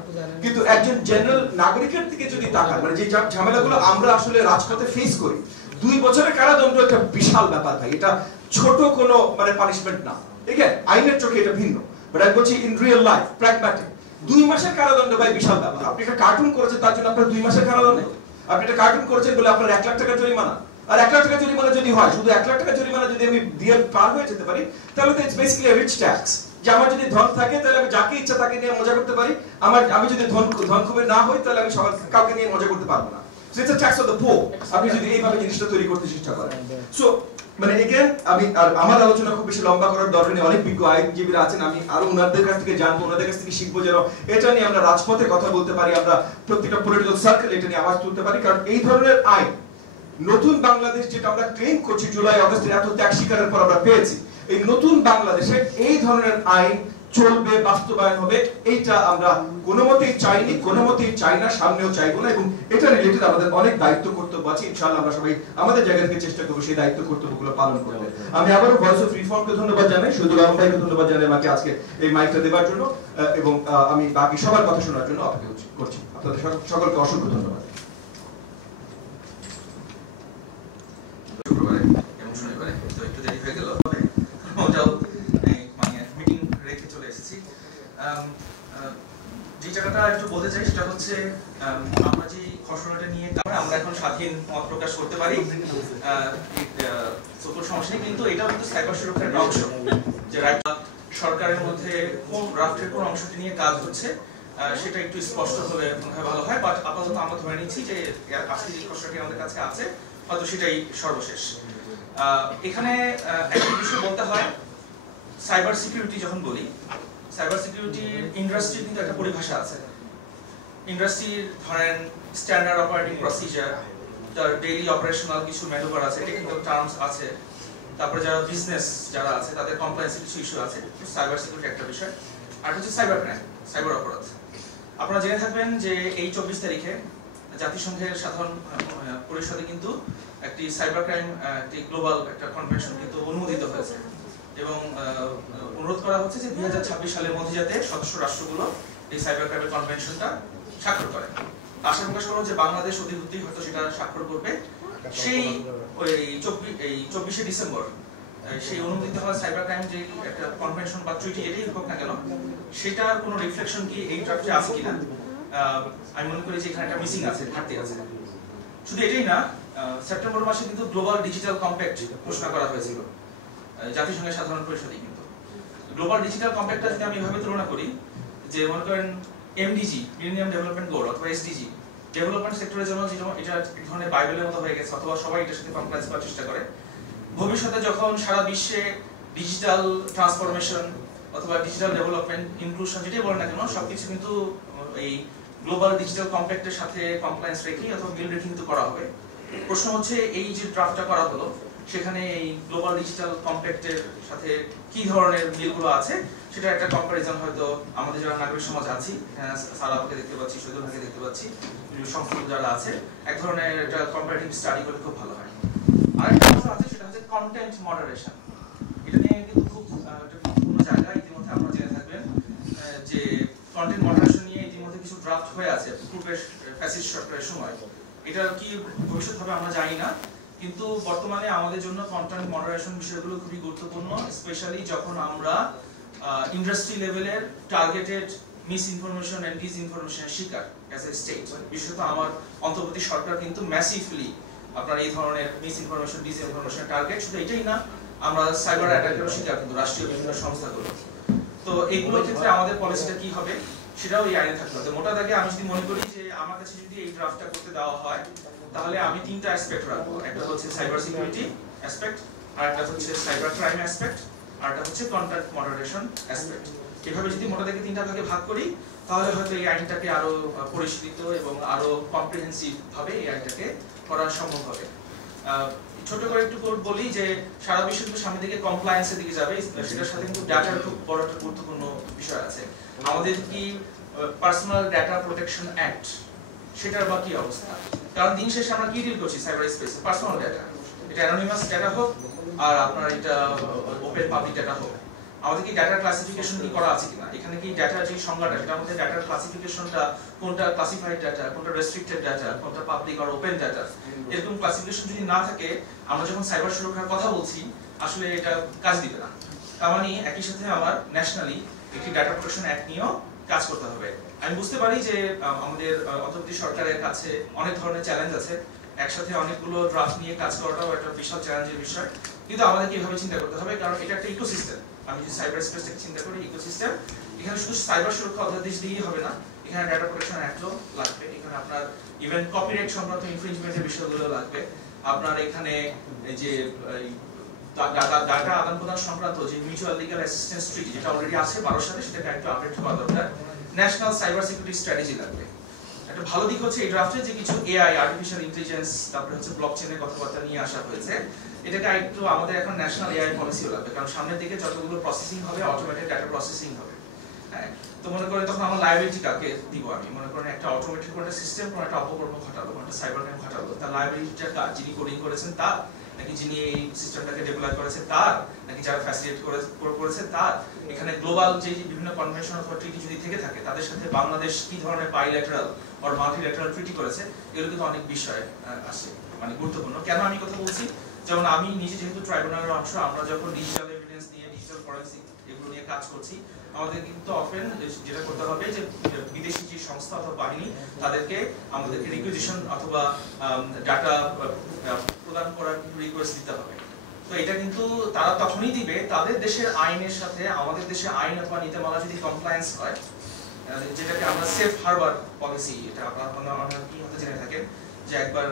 কিন্তু একজন জেনারেল নাগরিকের থেকে যদি তাকান, মানে যে ঝামেলাগুলো আমরা আসলে রাজপথে ফেস করি, 2 বছরের কারাদণ্ড একটা বিশাল ব্যাপার ভাই। এটা ছোট কোনো মানে পানিশমেন্ট না, ঠিক আছে? আইনের চোখে এটা ভিন্ন, বাট আমি বলছি ইন রিয়েল লাইফ প্র্যাগম্যাটিক 2 মাসের কারাদণ্ড ভাই বিশাল ব্যাপার। আপনি একটা কার্টুন করেছেন তার জন্য আপনার 2 মাসের কারাদণ্ড। আপনি একটা কার্টুন করেছেন বলে আপনার 1 লাখ টাকা জরিমানা। আর 1 লাখ টাকা জরিমানা যদি হয়, শুধু 1 লাখ টাকা জরিমানা যদি আমি দিয়ে পার হয়ে যেতে পারি, তাহলে তো ইটস বেসিক্যালি রিচ ট্যাক্স। যে আমার যদি ধন থাকে তাহলে আমি যাকে ইচ্ছা তাকে নিয়ে মজা করতে পারি। আমি যদি ধন খুবই না হই তাহলে আমি কাউকে নিয়ে মজা করতে পারবো না। So it's a tax of the poor. আপনি যদি এইভাবে জিনিসটা তৈরি করতে চেষ্টা করেন। সো মানে এগেইন আমার আলোচনা খুব বেশি লম্বা করার দরকার নেই। অনেক বিজ্ঞ আইনজীবীরা আছেন, আমি আরো ওনাদের কাছ থেকে জানবো, ওনাদের কাছ থেকে শিখবো, যেন এটা নিয়ে আমরা রাজপথে কথা বলতে পারি, আমরা প্রত্যেকটা পলিটিক্যাল সার্কেল এটা নিয়ে আওয়াজ তুলতে পারি। কারণ এই ধরনের আইন নতুন বাংলাদেশ যেটা আমরা ক্লেম করছি জুলাই আগস্টের এত ত্যাগ শিকারের পর আমরা পেয়েছি, এই নতুন বাংলাদেশে এই ধরনের আইন চলবে, বাস্তবায়ন হবে, এইটা আমরা কোনো মতেই চাইনি, কোনো মতেই চাই না, সামনেও চাইবো না। এবং এটা রিলেটেড আমাদের অনেক দায়িত্ব কর্তব্য আছে। ইনশাআল্লাহ আমরা সবাই আমাদের জায়গা থেকে চেষ্টা করবো সেই দায়িত্ব কর্তব্যগুলো পালন করতে। আমি আবারও ভয়েস অফ রিফর্মকে ধন্যবাদ জানাই, শহীদুল আলম ভাইকে ধন্যবাদ জানাই আমাকে আজকে এই মাইকটা দেওয়ার জন্য, এবং আমি বাকি সবার কথা শোনার জন্য অপেক্ষা করছি। আপনাদের সকলকে অসংখ্য ধন্যবাদ। শুক্রবারে এবং শনিবারে তো একটু দেরি হয়ে গেল, মজাও মানে মিটিং রেখে চলে এসেছি। যে জায়গাটা একটু বলতে চাই সেটা হচ্ছে আমরা যে খসড়াটা নিয়ে আমরা এখন স্বাধীন মত প্রকাশ করতে পারি, কোনো সমস্যা নেই। কিন্তু এটাও কিন্তু সাইবার সুরক্ষার একটা অংশ, যে সরকারের মধ্যে কোন রাষ্ট্রের কোন অংশটি নিয়ে কাজ হচ্ছে সেটা একটু স্পষ্ট হলে ভালো হয়। বাট আপাতত আমরা ধরে নিচ্ছি যে আজকে যে খসড়াটি আমাদের কাছে আছে হয়তো সেটাই সর্বশেষ। এখানে একটা বিষয় বলতে হয়, সাইবার সিকিউরিটি যখন বলি, সাইবার সিকিউরিটির ইন্ডাস্ট্রির কিন্তু একটা পরিভাষা আছে। ইন্ডাস্ট্রির ধরেন স্ট্যান্ডার্ড অপারেটিং প্রসিজার, তার ডেইলি অপারেশনাল কিছু ম্যানুভার আছে, টেকনিক্যাল টার্মস আছে, তারপরে যারা বিজনেস যারা আছে তাদের কমপ্লায়েন্সের কিছু ইস্যু আছে। সাইবার সিকিউরিটি একটা বিষয়। আর হচ্ছে সাইবার ক্রাইম, সাইবার অপরাধ। আপনারা জেনে থাকবেন যে এই 24 তারিখে জাতিসংঘের সাধারণ পরিষদে কিন্তু একটি সাইবার ক্রাইম একটি গ্লোবাল একটা কনভেনশন কিন্তু অনুমোদিত হয়েছে, এবং অনুরোধ করা হচ্ছে যে 2026 সালের মধ্যে যাতে সদস্য রাষ্ট্রগুলো এই সাইবার ক্রাইম কনভেনশনটা স্বাক্ষর করে। আশা প্রকাশ করব যে বাংলাদেশ অতি দ্রুতই হয়তো সেটা স্বাক্ষর করবে। সেই ওই 24শে ডিসেম্বর সেই অনুমোদিত হওয়া সাইবার ক্রাইম যে একটা কনভেনশন বা ট্রিটি যেটাই হোক না কেন, সেটার কোনো রিফ্লেকশন কি এই ড্রাফটে আছে কিনা আমি মনে করি যে এখানে একটা মিসিং আছে, ঘাটতি আছে। শুধু এটাই না, সেপ্টেম্বর মাসে কিন্তু গ্লোবাল ডিজিটাল কম্প্যাক্ট ঘোষণা করা হয়েছিল জাতিসংঘের সাধারণ পরিষদে। কিন্তু গ্লোবাল ডিজিটাল কম্প্যাক্টটা যদি আমি এভাবে তুলনা করি, যে মনে করেন এমডিজি, মিলেনিয়াম ডেভেলপমেন্ট গোল, অথবা এসডিজি, ডেভেলপমেন্ট সেক্টরের জন্য এটা এক ধরনের বাইবেলের মতো হয়ে গেছে, অথবা সবাই এটার সাথে কমপ্লায়েন্স করার চেষ্টা করে। ভবিষ্যতে যখন সারা বিশ্বে ডিজিটাল ট্রান্সফরমেশন অথবা ডিজিটাল ডেভেলপমেন্ট, ইনক্লুশন যেটাই বলেন না কেন, সবকিছু কিন্তু এই গ্লোবাল ডিজিটাল কম্প্যাক্টের সাথে কমপ্লায়েন্স রেখেই অথবা মিল রেখে কিন্তু করা হবে। প্রশ্ন হচ্ছে এই যে ড্রাফটটা করা হলো, সেখানে এই গ্লোবাল ডিজিটাল কম্প্যাক্টের সাথে কি ধরনের মিলগুলো আছে সেটা একটা কম্পারিজন হয়তো আমাদের যারা নাগরিক সমাজ আছি, সালাবাকে দেখতে পাচ্ছি, শহীদুলকে দেখতে পাচ্ছি, সংস্থাগুলো যারা আছে, এক ধরনের একটা কম্পারেটিভ স্টাডি করলে খুব ভালো হয়। আরেকটা কথা আছে, সেটা হচ্ছে কন্টেন্ট মডারেশন। এটা নিয়ে কিন্তু খুব একটা গুরুত্বপূর্ণ জায়গা। ইতিমধ্যে আপনারা জেনে থাকবেন যে কন্টেন্ট মডারেশন নিয়ে ইতিমধ্যে কিছু ড্রাফট হয়ে আছে পূর্বের ফ্যাসিস্ট সরকারের সময়। এটা কি ভবিষ্যৎ হবে আমরা জানি না, কিন্তু বর্তমানে আমাদের জন্য কন্টেন্ট মডারেশন বিষয়গুলো খুবই গুরুত্বপূর্ণ, স্পেশালি যখন আমরা ইন্ডাস্ট্রি লেভেলের টার্গেটেড মিস ইনফরমেশন এন্ড ডিস ইনফরমেশনের শিকার অ্যাজ এ স্টেট। বিশেষত আমার অন্তর্বর্তী সরকার কিন্তু ম্যাসিভলি আপনার এই ধরনের মিস ইনফরমেশন ডিস ইনফরমেশনের টার্গেট। শুধু এটাই না, আমরা সাইবার অ্যাটাকেরও শিকার কিন্তু রাষ্ট্রীয় বিভিন্ন সংস্থাগুলো। তো এইগুলোর ক্ষেত্রে আমাদের পলিসিটা কি হবে সেটাও এই আইনে থাকতে হবে। মোটা দাগে আমি যদি মনে করি যে আমার কাছে যদি এই ড্রাফটটা করতে দেওয়া হয়, তাহলে আমি তিনটা অ্যাসপেক্ট রাখবো। একটা হচ্ছে সাইবার সিকিউরিটি অ্যাসপেক্ট, আর একটা হচ্ছে সাইবার ক্রাইম অ্যাসপেক্ট, আর একটা হচ্ছে কন্টেন্ট মডারেশন অ্যাসপেক্ট। এভাবে যদি মোটা দাগে তিনটা ভাগে ভাগ করি, তাহলে হয়তো এই আইনটাকে আরো পরিশীলিত এবং আরো কম্প্রিহেন্সিভ ভাবে এই আইনটাকে করা সম্ভব হবে। ছোট করে একটু বলি যে সারা বিশ্ব কিন্তু সামনের দিকে কমপ্লায়েন্সের দিকে যাবে, সেটার সাথে কিন্তু ডাটার খুব বড় একটা গুরুত্বপূর্ণ বিষয় আছে। আমাদের কি পার্সোনাল ডাটা প্রোটেকশন অ্যাক্ট সেটার বা কি অবস্থা? কারণ দিন শেষে আমরা কি ডিল করছি সাইবার স্পেসে? পার্সোনাল ডাটা, এটা অ্যানোনিমাস ডাটা হোক আর আপনার এটা ওপেন পাবলিক ডাটা হোক, আমাদের কি ডাটার ক্লাসিফিকেশন কি করা আছে কিনা? এখানে কি ডাটার যে সংজ্ঞাটা, সেটা আমাদের ডাটার ক্লাসিফিকেশনটা কোনটা ক্লাসিফাইড ডাটা, কোনটা রেস্ট্রিক্টেড ডাটা, কোনটা পাবলিক আর ওপেন ডাটা, এরকম ক্লাসিফিকেশন যদি না থাকে, আমরা যখন সাইবার সুরক্ষার কথা বলছি আসলে এটা কাজ দিবে না। তার মানে একই সাথে আমার ন্যাশনালি একটি ডাটা প্রোটেকশন অ্যাক্ট নিয়েও কাজ করতে হবে। আমি বুঝতে পারি যে আমাদের অন্তর্বর্তী সরকারের কাছে অনেক ধরনের চ্যালেঞ্জ আছে, একসাথে অনেকগুলো ড্রাফট নিয়ে কাজ করাটাও একটা বিশাল চ্যালেঞ্জের বিষয়, কিন্তু আমাদেরকে এভাবে চিন্তা করতে হবে, কারণ এটা একটা ইকোসিস্টেম। আমি যদি সাইবার স্পেসটাকে চিন্তা করি ইকোসিস্টেম, এখানে শুধু সাইবার সুরক্ষা অধ্যাদেশ দিয়েই হবে না, এখানে ডাটা প্রোটেকশন অ্যাক্টও লাগবে, এখানে আপনার ইভেন কপিরাইট সংক্রান্ত ইনফ্রিঞ্জমেন্টের বিষয়গুলো লাগবে, আপনার এখানে যে ডাটা আদান প্রদান সংক্রান্ত যে মিউচুয়াল লিগ্যাল অ্যাসিস্ট্যান্স ট্রিটি, যেটা অলরেডি আছে 12 সালে, সেটাকে একটু আপডেট করা দরকার। ন্যাশনাল সাইবার সিকিউরিটি স্ট্র্যাটেজি লাগবে। একটা ভালো দিক হচ্ছে এই ড্রাফটে যে কিছু এআই, আর্টিফিশিয়াল ইন্টেলিজেন্স, তারপরে হচ্ছে ব্লকচেনের কথাবার্তা নিয়ে আসা হয়েছে। এটাকে একটু আমাদের এখন ন্যাশনাল এআই পলিসিও লাগবে, কারণ সামনের দিকে যতগুলো প্রসেসিং হবে অটোমেটেড ডাটা প্রসেসিং হবে। হ্যাঁ, তো মনে করেন তখন আমার লায়াবিলিটি কাকে দিব? আমি মনে করেন একটা অটোমেটেড কোনো একটা সিস্টেম কোনো একটা অপকর্ম ঘটালো, কোনো একটা সাইবার ক্রাইম ঘটালো, তার লায়াবিলিটিটা কার? যিনি কোডিং করেছেন তার, নাকি যিনি এই সিস্টেমটাকে ডেভেলপ করেছে তার, নাকি যারা ফ্যাসিলিটেট করেছে তার? এখানে গ্লোবাল যে বিভিন্ন কনভেনশন অথবা ট্রিটি যদি থেকে থাকে, তাদের সাথে বাংলাদেশ কি ধরনের বাইল্যাটারাল আর মাল্টিল্যাটারাল ট্রিটি করেছে, এগুলো কিন্তু অনেক বিষয় আসে, মানে গুরুত্বপূর্ণ। কেন আমি কথা বলছি? যেমন আমি নিজে যেহেতু ট্রাইব্যুনালের অংশ, আমরা যখন ডিজিটাল এভিডেন্স নিয়ে, ডিজিটাল ফরেনসিক এগুলো নিয়ে কাজ করছি, আমাদের কিন্তু অফেন যেটা করতে হবে যে বিদেশি যে সংস্থা অথবা বাহিনী, তাদেরকে আমাদেরকে রিকুইজিশন অথবা ডাটা প্রদান করার রিকোয়েস্ট দিতে হবে। তো এটা কিন্তু তারা তখনই দিবে তাদের দেশের আইনের সাথে আমাদের দেশের আইন অথবা নীতিমালা যদি কমপ্লায়েন্স হয়, যেটাকে আমরা সেফ হারবার পলিসি, এটা আপনারা কি হতে জেনে থাকেন যে একবার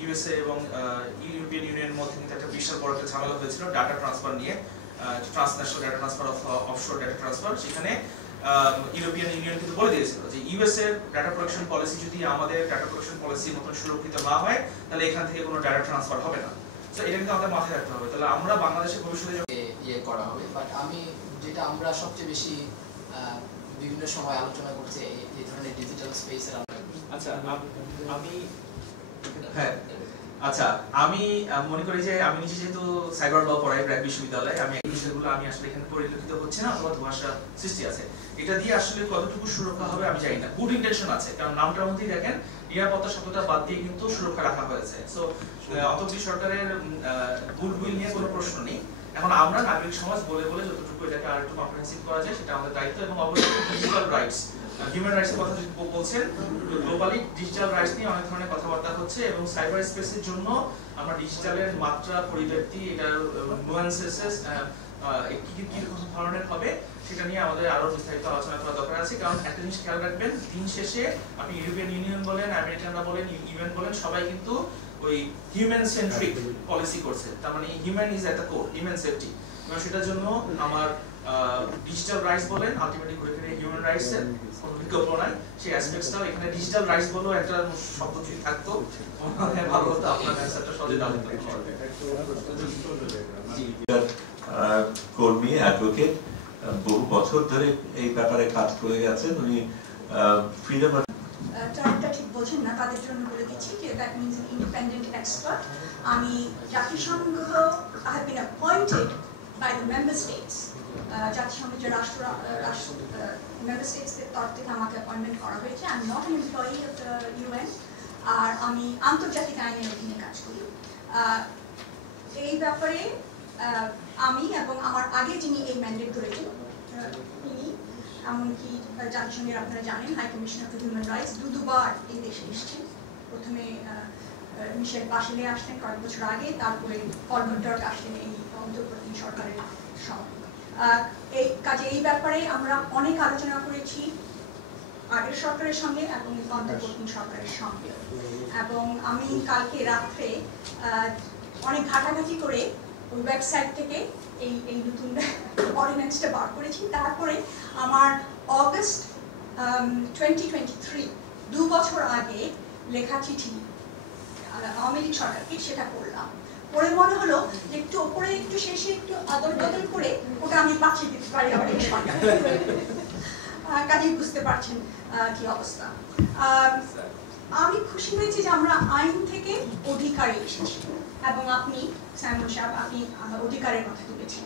ইউএসএ এবং ইউরোপিয়ান ইউনিয়নের মধ্যে কিন্তু একটা বিশাল বড় একটা ঝামেলা হয়েছিল ডাটা ট্রান্সফার নিয়ে, transnational data transfer offshore data transfer. সেখানে ইউরোপিয়ান ইউনিয়ন কিন্তু বলে দিয়েছিল যে ইউএস এর ডাটা প্রোটেকশন পলিসি যদি আমাদের ডাটা প্রোটেকশন পলিসির মতন সুরক্ষিত না হয়, তাহলে এখান থেকে কোনো ডাটা ট্রান্সফার হবে না। তো এটা কিন্তু আমাদের মাথায় রাখতে হবে। তাহলে আমরা বাংলাদেশের ভবিষ্যতে ইয়ে করা হবে। বাট আমি যেটা আমরা সবচেয়ে বেশি বিভিন্ন সময় আলোচনা করছি এই ধরনের ডিজিটাল স্পেসের। আচ্ছা, আমি মনে করি যে আমি নিজে যেহেতু সাইবার ল পড়াই ব্র্যাক বিশ্ববিদ্যালয়ে, আমি এই বিষয়গুলো আমি আসলে এখানে পরিলক্ষিত হচ্ছে না অথবা ধোঁয়াশা সৃষ্টি আছে। এটা দিয়ে আসলে কতটুকু সুরক্ষা হবে আমি জানি না। গুড ইন্টেনশন আছে, কারণ নামটার মধ্যেই দেখেন নিরাপত্তা শব্দটা বাদ দিয়ে কিন্তু সুরক্ষা রাখা হয়েছে। সো অন্তর্বর্তী সরকারের গুডউইল নিয়ে কোনো প্রশ্ন নেই। এখন আমরা নাগরিক সমাজ বলে বলে যতটুকু এটাকে আরেকটু কম্প্রিহেন্সিভ করা যায় সেটা আমাদের দায়িত্ব। এবং অবশ্যই ডিজিটাল রাইটস, হিউম্যান রাইটসের কথা যদি বলছেন, গ্লোবালি ডিজিটাল রাইটস নিয়ে অনেক ধরনের কথাবার্তা হচ্ছে এবং সাইবার স্পেসের জন্য আমরা ডিজিটালের মাত্রা, পরিব্যক্তি, এটার নুয়ান্সেস কি ধরনের হবে সেটা নিয়ে আমাদের আরো বিস্তারিত আলোচনা করা দরকার আছে। কারণ একটা জিনিস খেয়াল রাখবেন, দিন শেষে আপনি ইউরোপিয়ান ইউনিয়ন বলেন, আমেরিকানরা বলেন, ইউএন বলেন, সবাই কিন্তু ওই হিউম্যান সেন্ট্রিক পলিসি করছে। তার মানে human is at the core, human safety. এবং সেটার জন্য আমার ডিজিটাল রাইটস বলেন, আলটিমেটলি ঘুরে ফিরে হিউম্যান রাইটস এর কোনো বিকল্প নাই। সেই অ্যাসপেক্টসটাও এখানে ডিজিটাল রাইটস বলেও একটা শব্দ যদি থাকতো ভালো হতো, আপনার অ্যান্সারটা সহজে দাঁড়াতে পারবে। কর্মী, অ্যাডভোকেট, বহু বছর ধরে এই ব্যাপারে কাজ করে গেছেন উনি। ফ্রিডম টার্মটা ঠিক বোঝেন না, তাদের জন্য বলে দিচ্ছি যে দ্যাট মিনস ইন্ডিপেন্ডেন্ট এক্সপার্ট। আমি জাতিসংঘ I have been appointed by the member states, জাতিসংঘের যে member states এর তরফ থেকে আমাকে অ্যাপয়েন্টমেন্ট করা হয়েছে। I am not an employee of the UN, আর আমি আন্তর্জাতিক আইনের অধীনে কাজ করি। এই ব্যাপারে আমি এবং আমার আগে যিনি এই ম্যান্ডেট ধরেছেন তিনি, এমনকি জাতিসংঘের আপনারা জানেন high commissioner for human rights দুবার এই দেশে এসেছেন। প্রথমে মিশেল বাশেলে আসলেন কয়েক বছর আগে, তারপরে ফলকর টার্ক আসলেন এই অন্তর্বর্তী সরকারের সময়। এই কাজে এই ব্যাপারে আমরা অনেক আলোচনা করেছি আগের সরকারের সঙ্গে এবং অন্তর্বর্তী সরকারের সঙ্গে, এবং আমি কালকে রাত্রে অনেক ঘাটাঘাটি করে ওই ওয়েবসাইট থেকে এই নতুন অর্ডিন্যান্সটা বার করেছি। তারপরে আমার অগস্ট 2023 2 বছর আগে লেখা চিঠি আওয়ামী লীগ সরকারকে সেটা পড়লাম, পরে মনে হলো যে একটু ওপরে একটু শেষে একটু আদল বদল করে ওটা আমি পাঠিয়ে দিতে পারি আমার এই সরকার। কাজেই বুঝতে পারছেন কি অবস্থা। আমি খুশি হয়েছি যে আমরা আইন থেকে অধিকারে এসেছি, এবং আপনি সাইমন সাহেব আপনি অধিকারের কথা তুলেছেন।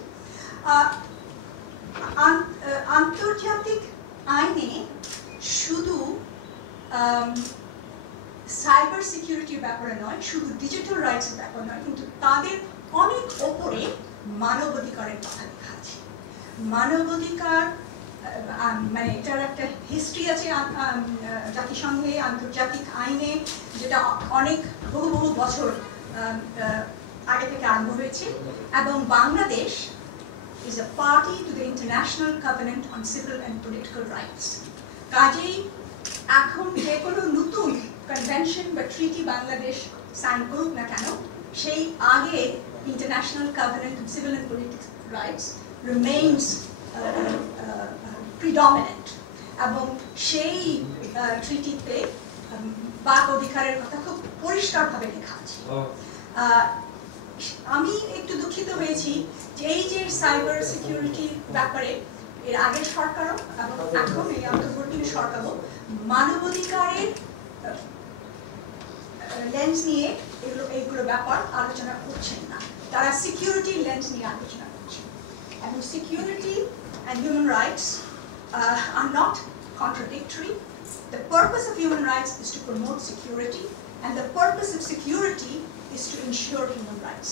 আন্তর্জাতিক আইনে শুধু সাইবার সিকিউরিটির ব্যাপারে নয়, শুধু ডিজিটাল রাইটসের ব্যাপার নয়, কিন্তু তাদের অনেক ওপরে মানবাধিকারের কথা লেখা আছে। মানবাধিকার মানে এটার একটা হিস্ট্রি আছে জাতিসংঘে, আন্তর্জাতিক আইনে, যেটা অনেক বহু বছর আগে থেকে আরম্ভ হয়েছে, এবং Bangladesh is a party to the International Covenant on Civil and Political Rights. কাজেই এখন যে কোনো নতুন কনভেনশন বা ট্রিটি বাংলাদেশ সাইন করুক না কেন, সেই আগে International Covenant on Civil and Political Rights remains predominant, এবং সেই ট্রিটিতে বাক অধিকারের কথা খুব পরিষ্কারভাবে লেখা আছে। আমি একটু দুঃখিত হয়েছি যে এই যে সাইবার সিকিউরিটির ব্যাপারে এর আগের সরকারও এবং এখন এই অন্তর্বর্তী সরকারও মানবাধিকারের লেন্স নিয়ে এইগুলো ব্যাপার আলোচনা করছেন না, তারা সিকিউরিটি লেন্স নিয়ে আলোচনা করছেন। এবং security and human rights are not contradictory. The purpose of human rights is to promote security, and the purpose of security is to ensure human rights.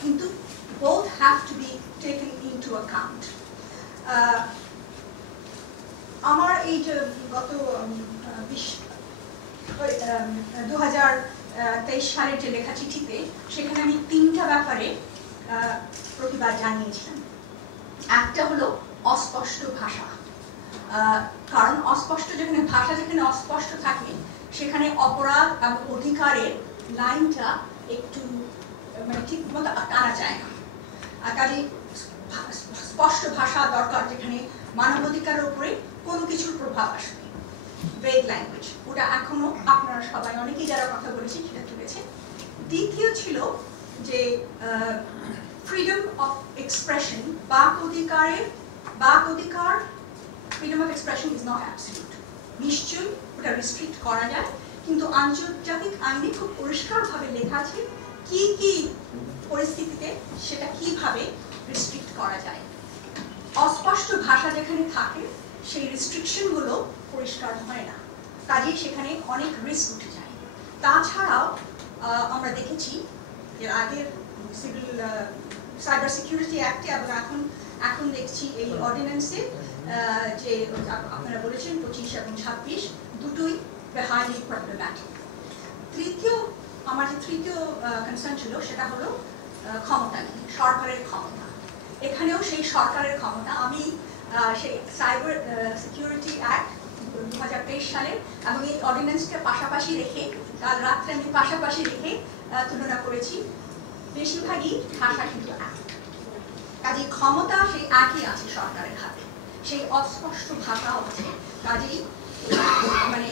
কিন্তু both have to be taken into account. আমার এই যে গত 2023 সালের যে লেখা চিঠিতে, সেখানে আমি 3টা ব্যাপারে প্রতিবাদ জানিয়েছিলাম। একটা হলো অস্পষ্ট ভাষা, কারণ অস্পষ্ট যেখানে ভাষা যেখানে অস্পষ্ট থাকে সেখানে অপরাধ এবং অধিকারের লাইনটা একটু মানে ঠিক মতো টানা যায় না। কাজে স্পষ্ট ভাষা দরকার যেখানে মানবাধিকারের উপরে কোনো কিছুর প্রভাব আসবে, ভেগ ল্যাঙ্গুয়েজ, ওটা এখনো আপনারা সবাই অনেকেই যারা কথা বলেছি সেটা তুলেছে। দ্বিতীয় ছিল যে ফ্রিডম অফ এক্সপ্রেশন, বাক অধিকার freedom of expression is not absolute, নিশ্চয়ই ওটা রেস্ট্রিক্ট করা যায়, কিন্তু আন্তর্জাতিক আইনে খুব পরিষ্কারভাবে লেখা আছে কি কি পরিস্থিতিতে সেটা কিভাবে রেস্ট্রিক্ট করা যায়। অস্পষ্ট ভাষা যেখানে থাকে সেই রেস্ট্রিকশনগুলো পরিষ্কার হয় না, কাজেই সেখানে অনেক রিস্ক উঠে যায়। তাছাড়াও আমরা দেখেছি এর আগের সিভিল সাইবার সিকিউরিটি অ্যাক্টে এবং এখন দেখছি এই অর্ডিন্যান্সে যে আপনারা বলেছেন 25 এবং 26 দুটোই হাইলি প্রবলেম্যাটিক। আমার যে তৃতীয় কনসার্ন ছিল সেটা হলো ক্ষমতা নিয়ে, সরকারের ক্ষমতা। এখানেও সেই সরকারের ক্ষমতা আমি সেই সাইবার সিকিউরিটি অ্যাক্ট 2023 সালের এবং এই অর্ডিন্যান্সকে পাশাপাশি রেখে কাল রাত্রে আমি পাশাপাশি রেখে তুলনা করেছি। বেশিরভাগই ভাষা কিন্তু এক, কাজেই ক্ষমতা সেই একই আছে সরকারের হাতে, সেই অস্পষ্ট ভাষাও আছে। কাজেই মানে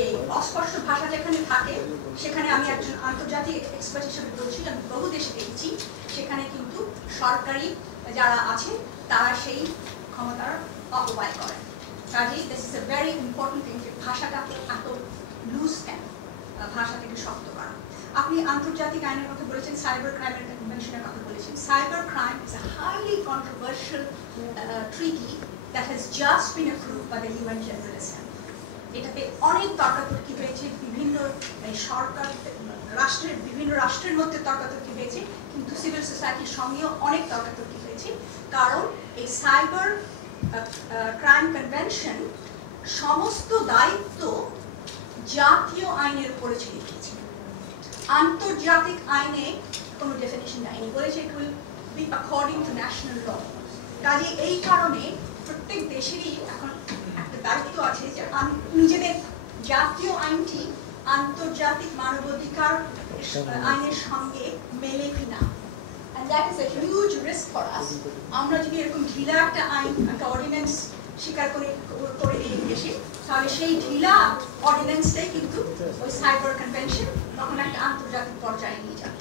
এই অস্পষ্ট ভাষা যেখানে থাকে সেখানে আমি একজন আন্তর্জাতিক এক্সপার্ট হিসেবে বলছি, আমি বহু দেশে দেখেছি সেখানে কিন্তু সরকারি যারা আছে তারা সেই ক্ষমতার অপব্যয় করেন। কাজেই this is a very important thing যে ভাষাটাকে এত লুজ কেন, ভাষা থেকে শক্ত করা। আপনি আন্তর্জাতিক আইনের কথা বলেছেন, সাইবার ক্রাইম কনভেনশনের কথা বলেছেন। Cyber crime is a highly controversial treaty that has just been approved by the UN General Assembly. এটাতে অনেক তর্কাতর্কি হয়েছে, বিভিন্ন সরকার বিভিন্ন রাষ্ট্রের মধ্যে তর্কাতর্কি হয়েছে, কিন্তু সিভিল সোসাইটির সঙ্গেও অনেক তর্কাতর্কি হয়েছে, কারণ এই সাইবার ক্রাইম কনভেনশন সমস্ত দায়িত্ব জাতীয় আইনের উপরে ছেড়ে দিয়েছে, আন্তর্জাতিক আইনে কোনো ডেফিনিশন দেয়নি, বলেছে it will be according to national law. কাজে এই কারণে প্রত্যেক দেশেরই এখন একটা দায়িত্ব আছে যে নিজেদের জাতীয় আইনটি আন্তর্জাতিক মানবাধিকার আইনের সঙ্গে মেলে কিনা। And that is a huge risk for us. আমরা যদি এরকম ঢিলা একটা আইন, একটা অর্ডিন্যান্স স্বীকার করে দিয়ে এসে, তাহলে সেই ঢিলা অর্ডিন্যান্সটাই কিন্তু ওই সাইবার কনভেনশন তখন একটা আন্তর্জাতিক পর্যায়ে নিয়ে যাবে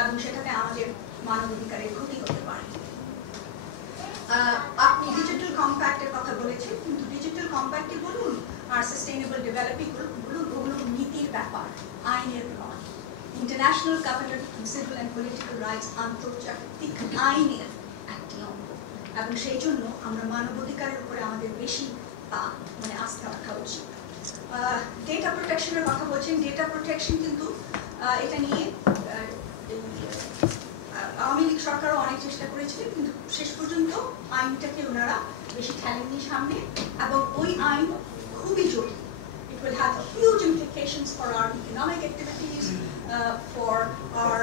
এবং সেটাতে আমাদের মানবাধিকারের ক্ষতি হতে পারে। আপনি ডিজিটাল কম্প্যাক্টের কথা বলেছেন, কিন্তু ডিজিটাল কম্প্যাক্টে বলুন আর সাস্টেইনেবল ডেভেলপিং বলুন, ওগুলো নীতির ব্যাপার, আইনের নয়। International covenant on civil and political rights আন্তর্জাতিক আইনের একটি অঙ্গ, এবং সেই জন্য আমরা মানবাধিকারের উপরে আমাদের বেশি মানে আস্থা রাখা উচিত। ডেটা প্রোটেকশনের কথা বলছেন, ডেটা প্রোটেকশন কিন্তু এটা নিয়ে আওয়ামী লীগ সরকারও অনেক চেষ্টা করেছিলেন, কিন্তু শেষ পর্যন্ত আইনটাকে ওনারা বেশি ঠেলেননি সামনে, এবং ওই আইন খুবই জটিল। It will have huge implications for our economic activities, for our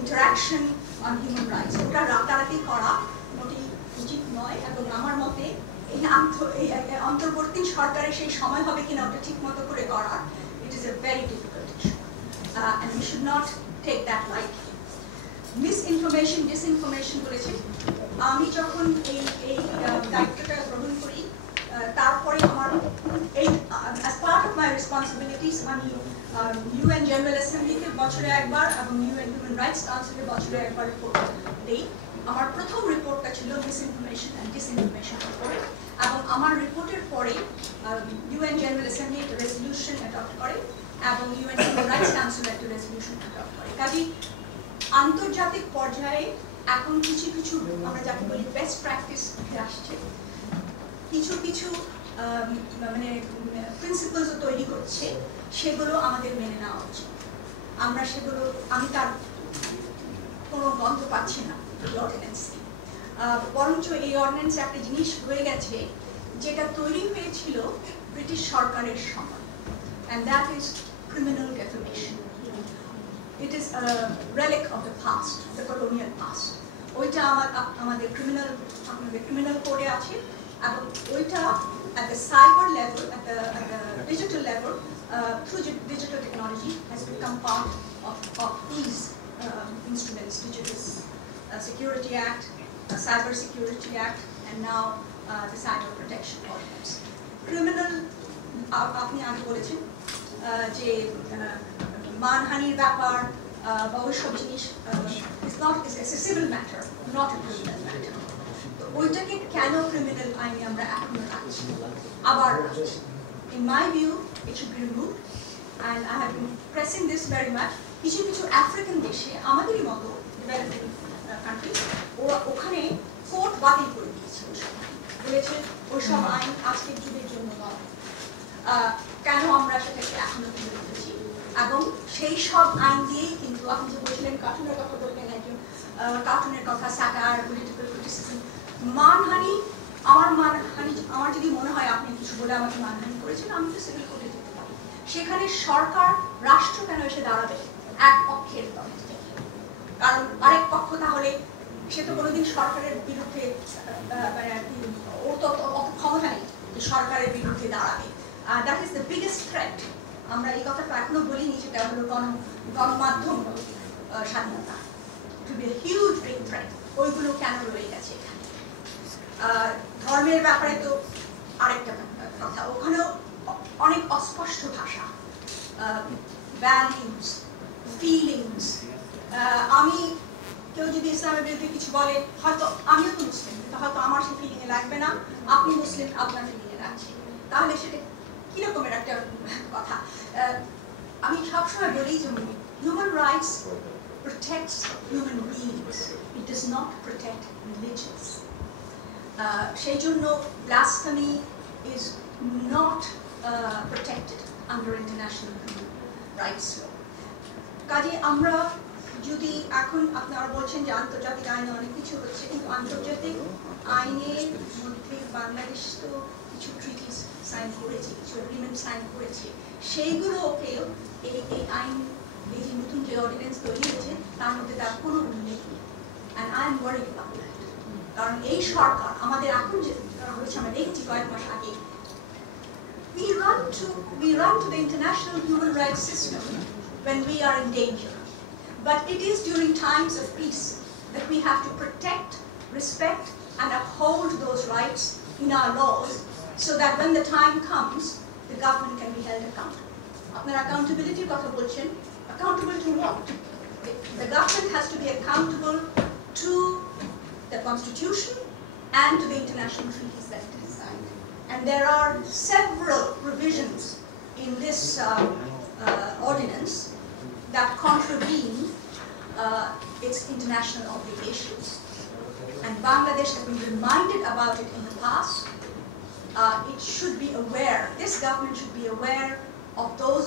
interaction on human rights. ওটা রাতারাতি করা মোটেই উচিত নয়, এবং আমার মতে এই অন্তর্বর্তী সরকারের সেই সময় হবে কিনা ওটা ঠিক মতো করে করার, it is a very difficult issue, and we should not take that lightly. Misinformation, disinformation বলেছে। আমি যখন এই দায়িত্বটা গ্রহণ করি, তারপরে আমার এই as part of my responsibilities আমি UN জেনারেল অ্যাসেম্বলিতে বছরে একবার এবং UN হিউম্যান রাইটস কাউন্সিলে বছরে একবার রিপোর্ট দেই। আমার প্রথম রিপোর্টটা ছিল মিসইনফরমেশন অ্যান্ড ডিসইনফরমেশন রিপোর্ট, এবং আমার রিপোর্টের পরে UN জেনারেল অ্যাসেম্বলি একটা রেজলিউশন অ্যাডপ্ট করে এবং UN হিউম্যান রাইটস কাউন্সিল একটা রেজলিউশন অ্যাডপ্ট করে। কাজে আন্তর্জাতিক পর্যায়ে এখন কিছু কিছু আমরা যাকে বলি বেস্ট প্র্যাকটিস উঠে আসছে, কিছু মানে প্রিন্সিপালস তৈরি করছে, সেগুলো আমাদের মেনে নেওয়া উচিত। আমরা সেগুলো, আমি তার কোনো গন্ধ পাচ্ছি না এই অর্ডিন্যান্সে, বরঞ্চ এই অর্ডিন্যান্সে একটা জিনিস হয়ে গেছে যেটা তৈরি হয়েছিল ব্রিটিশ সরকারের সময়, and that is criminal defamation. It is a relic of the past, the colonial past. ওইটা আমাদের ক্রিমিনাল কোডে আছে, এবং ওইটা at the cyber level, at the digital level, through digital technology has become part of these instruments, Digital Security Act, the Cyber Security Act, and now the Cyber Protection Ordinance. Criminal, আপনি আগে বলেছেন যে মানহানির ব্যাপার বা ওইসব জিনিস is a civil matter, not a criminal matter. তো ওইটাকে কেন ক্রিমিনাল আইনে আমরা এখনো রাখছি, আবার রাখছি? In my view, it should be removed, and I have been pressing this very much. কিছু আফ্রিকান দেশে আমাদেরই মতো ডেভেলপিং কান্ট্রি, ওখানে কোর্ট বাতিল করে দিয়েছে, বলেছে ওইসব আইন আজকের যুগের জন্য নয়। কেন আমরা সেটাকে এখনো তুলে রেখেছি, এবং সেই সব আইন দিয়েই কিন্তু আপনি যে বলছিলেন কার্টুনের কথা বললেন, একজন কার্টুনের কথা, স্যাটায়ার, পলিটিক্যাল ক্রিটিসিজম, মানহানি, আমার যদি মনে হয় আপনি কিছু বলে আমাকে মানহানি করেছেন, আমি তো সিভিল কোর্টে যেতে পারি। সেখানে সরকার, রাষ্ট্র কেন এসে দাঁড়াবে এক পক্ষের তরফে? কারণ আরেক পক্ষ তাহলে সে তো কোনোদিন সরকারের বিরুদ্ধে, ওর তো অত ক্ষমতা নেই যে সরকারের বিরুদ্ধে দাঁড়াবে। That is the biggest threat. আমরা এই কথাটা এখনো বলিনি, সেটা হলো গণমাধ্যম স্বাধীনতা। ইট will be a huge big threat. ওইগুলো কেন রয়ে গেছে এখানে? ধর্মের ব্যাপারে তো আরেকটা কথা, ওখানেও অনেক অস্পষ্ট ভাষা, ভ্যালিউস, ফিলিংস। আমি কেউ যদি ইসলামের বিরুদ্ধে কিছু বলে, হয়তো আমিও তো মুসলিম, হয়তো আমার সে ফিলিংয়ে লাগবে না, আপনি মুসলিম, আপনার ফিলিংয়ে লাগছে, তাহলে সেটা কিরকমের একটা কথা? আমি সবসময় বলি যে human rights protects human beings, it does not protect religions. সেই জন্য blasphemy is not protected under international human rights law. কাজে আমরা যদি এখন আপনারা বলছেন যে আন্তর্জাতিক আইনে অনেক কিছু হচ্ছে, কিন্তু আন্তর্জাতিক আইনের মধ্যে বাংলাদেশ তো কিছু ট্রিটিস সাইন করেছে, কিছু এগ্রিমেন্ট সাইন করেছে, সেইগুলোকেও এই আইন, এই যে নতুন যে অর্ডিন্যান্স তৈরি হয়েছে তার মধ্যে তার কোনো উল্লেখ নেই। And I am worried about that. কারণ এই সরকার আমাদের এখন যে হয়েছে, আমরা দেখছি কয়েক মাস আগে, we run to the international human rights system when we are in danger. But it is during times of peace that we have to protect, respect, and uphold those rights in our laws, so that when the time comes, the government can be held accountable. Apnar accountability kotha bolchen, accountable to what? The government has to be accountable to the Constitution and to the international treaties that it has signed. And there are several provisions in this ordinance that contravene its international obligations. And Bangladesh has been reminded about it in the past. It should be aware, this government should be aware of those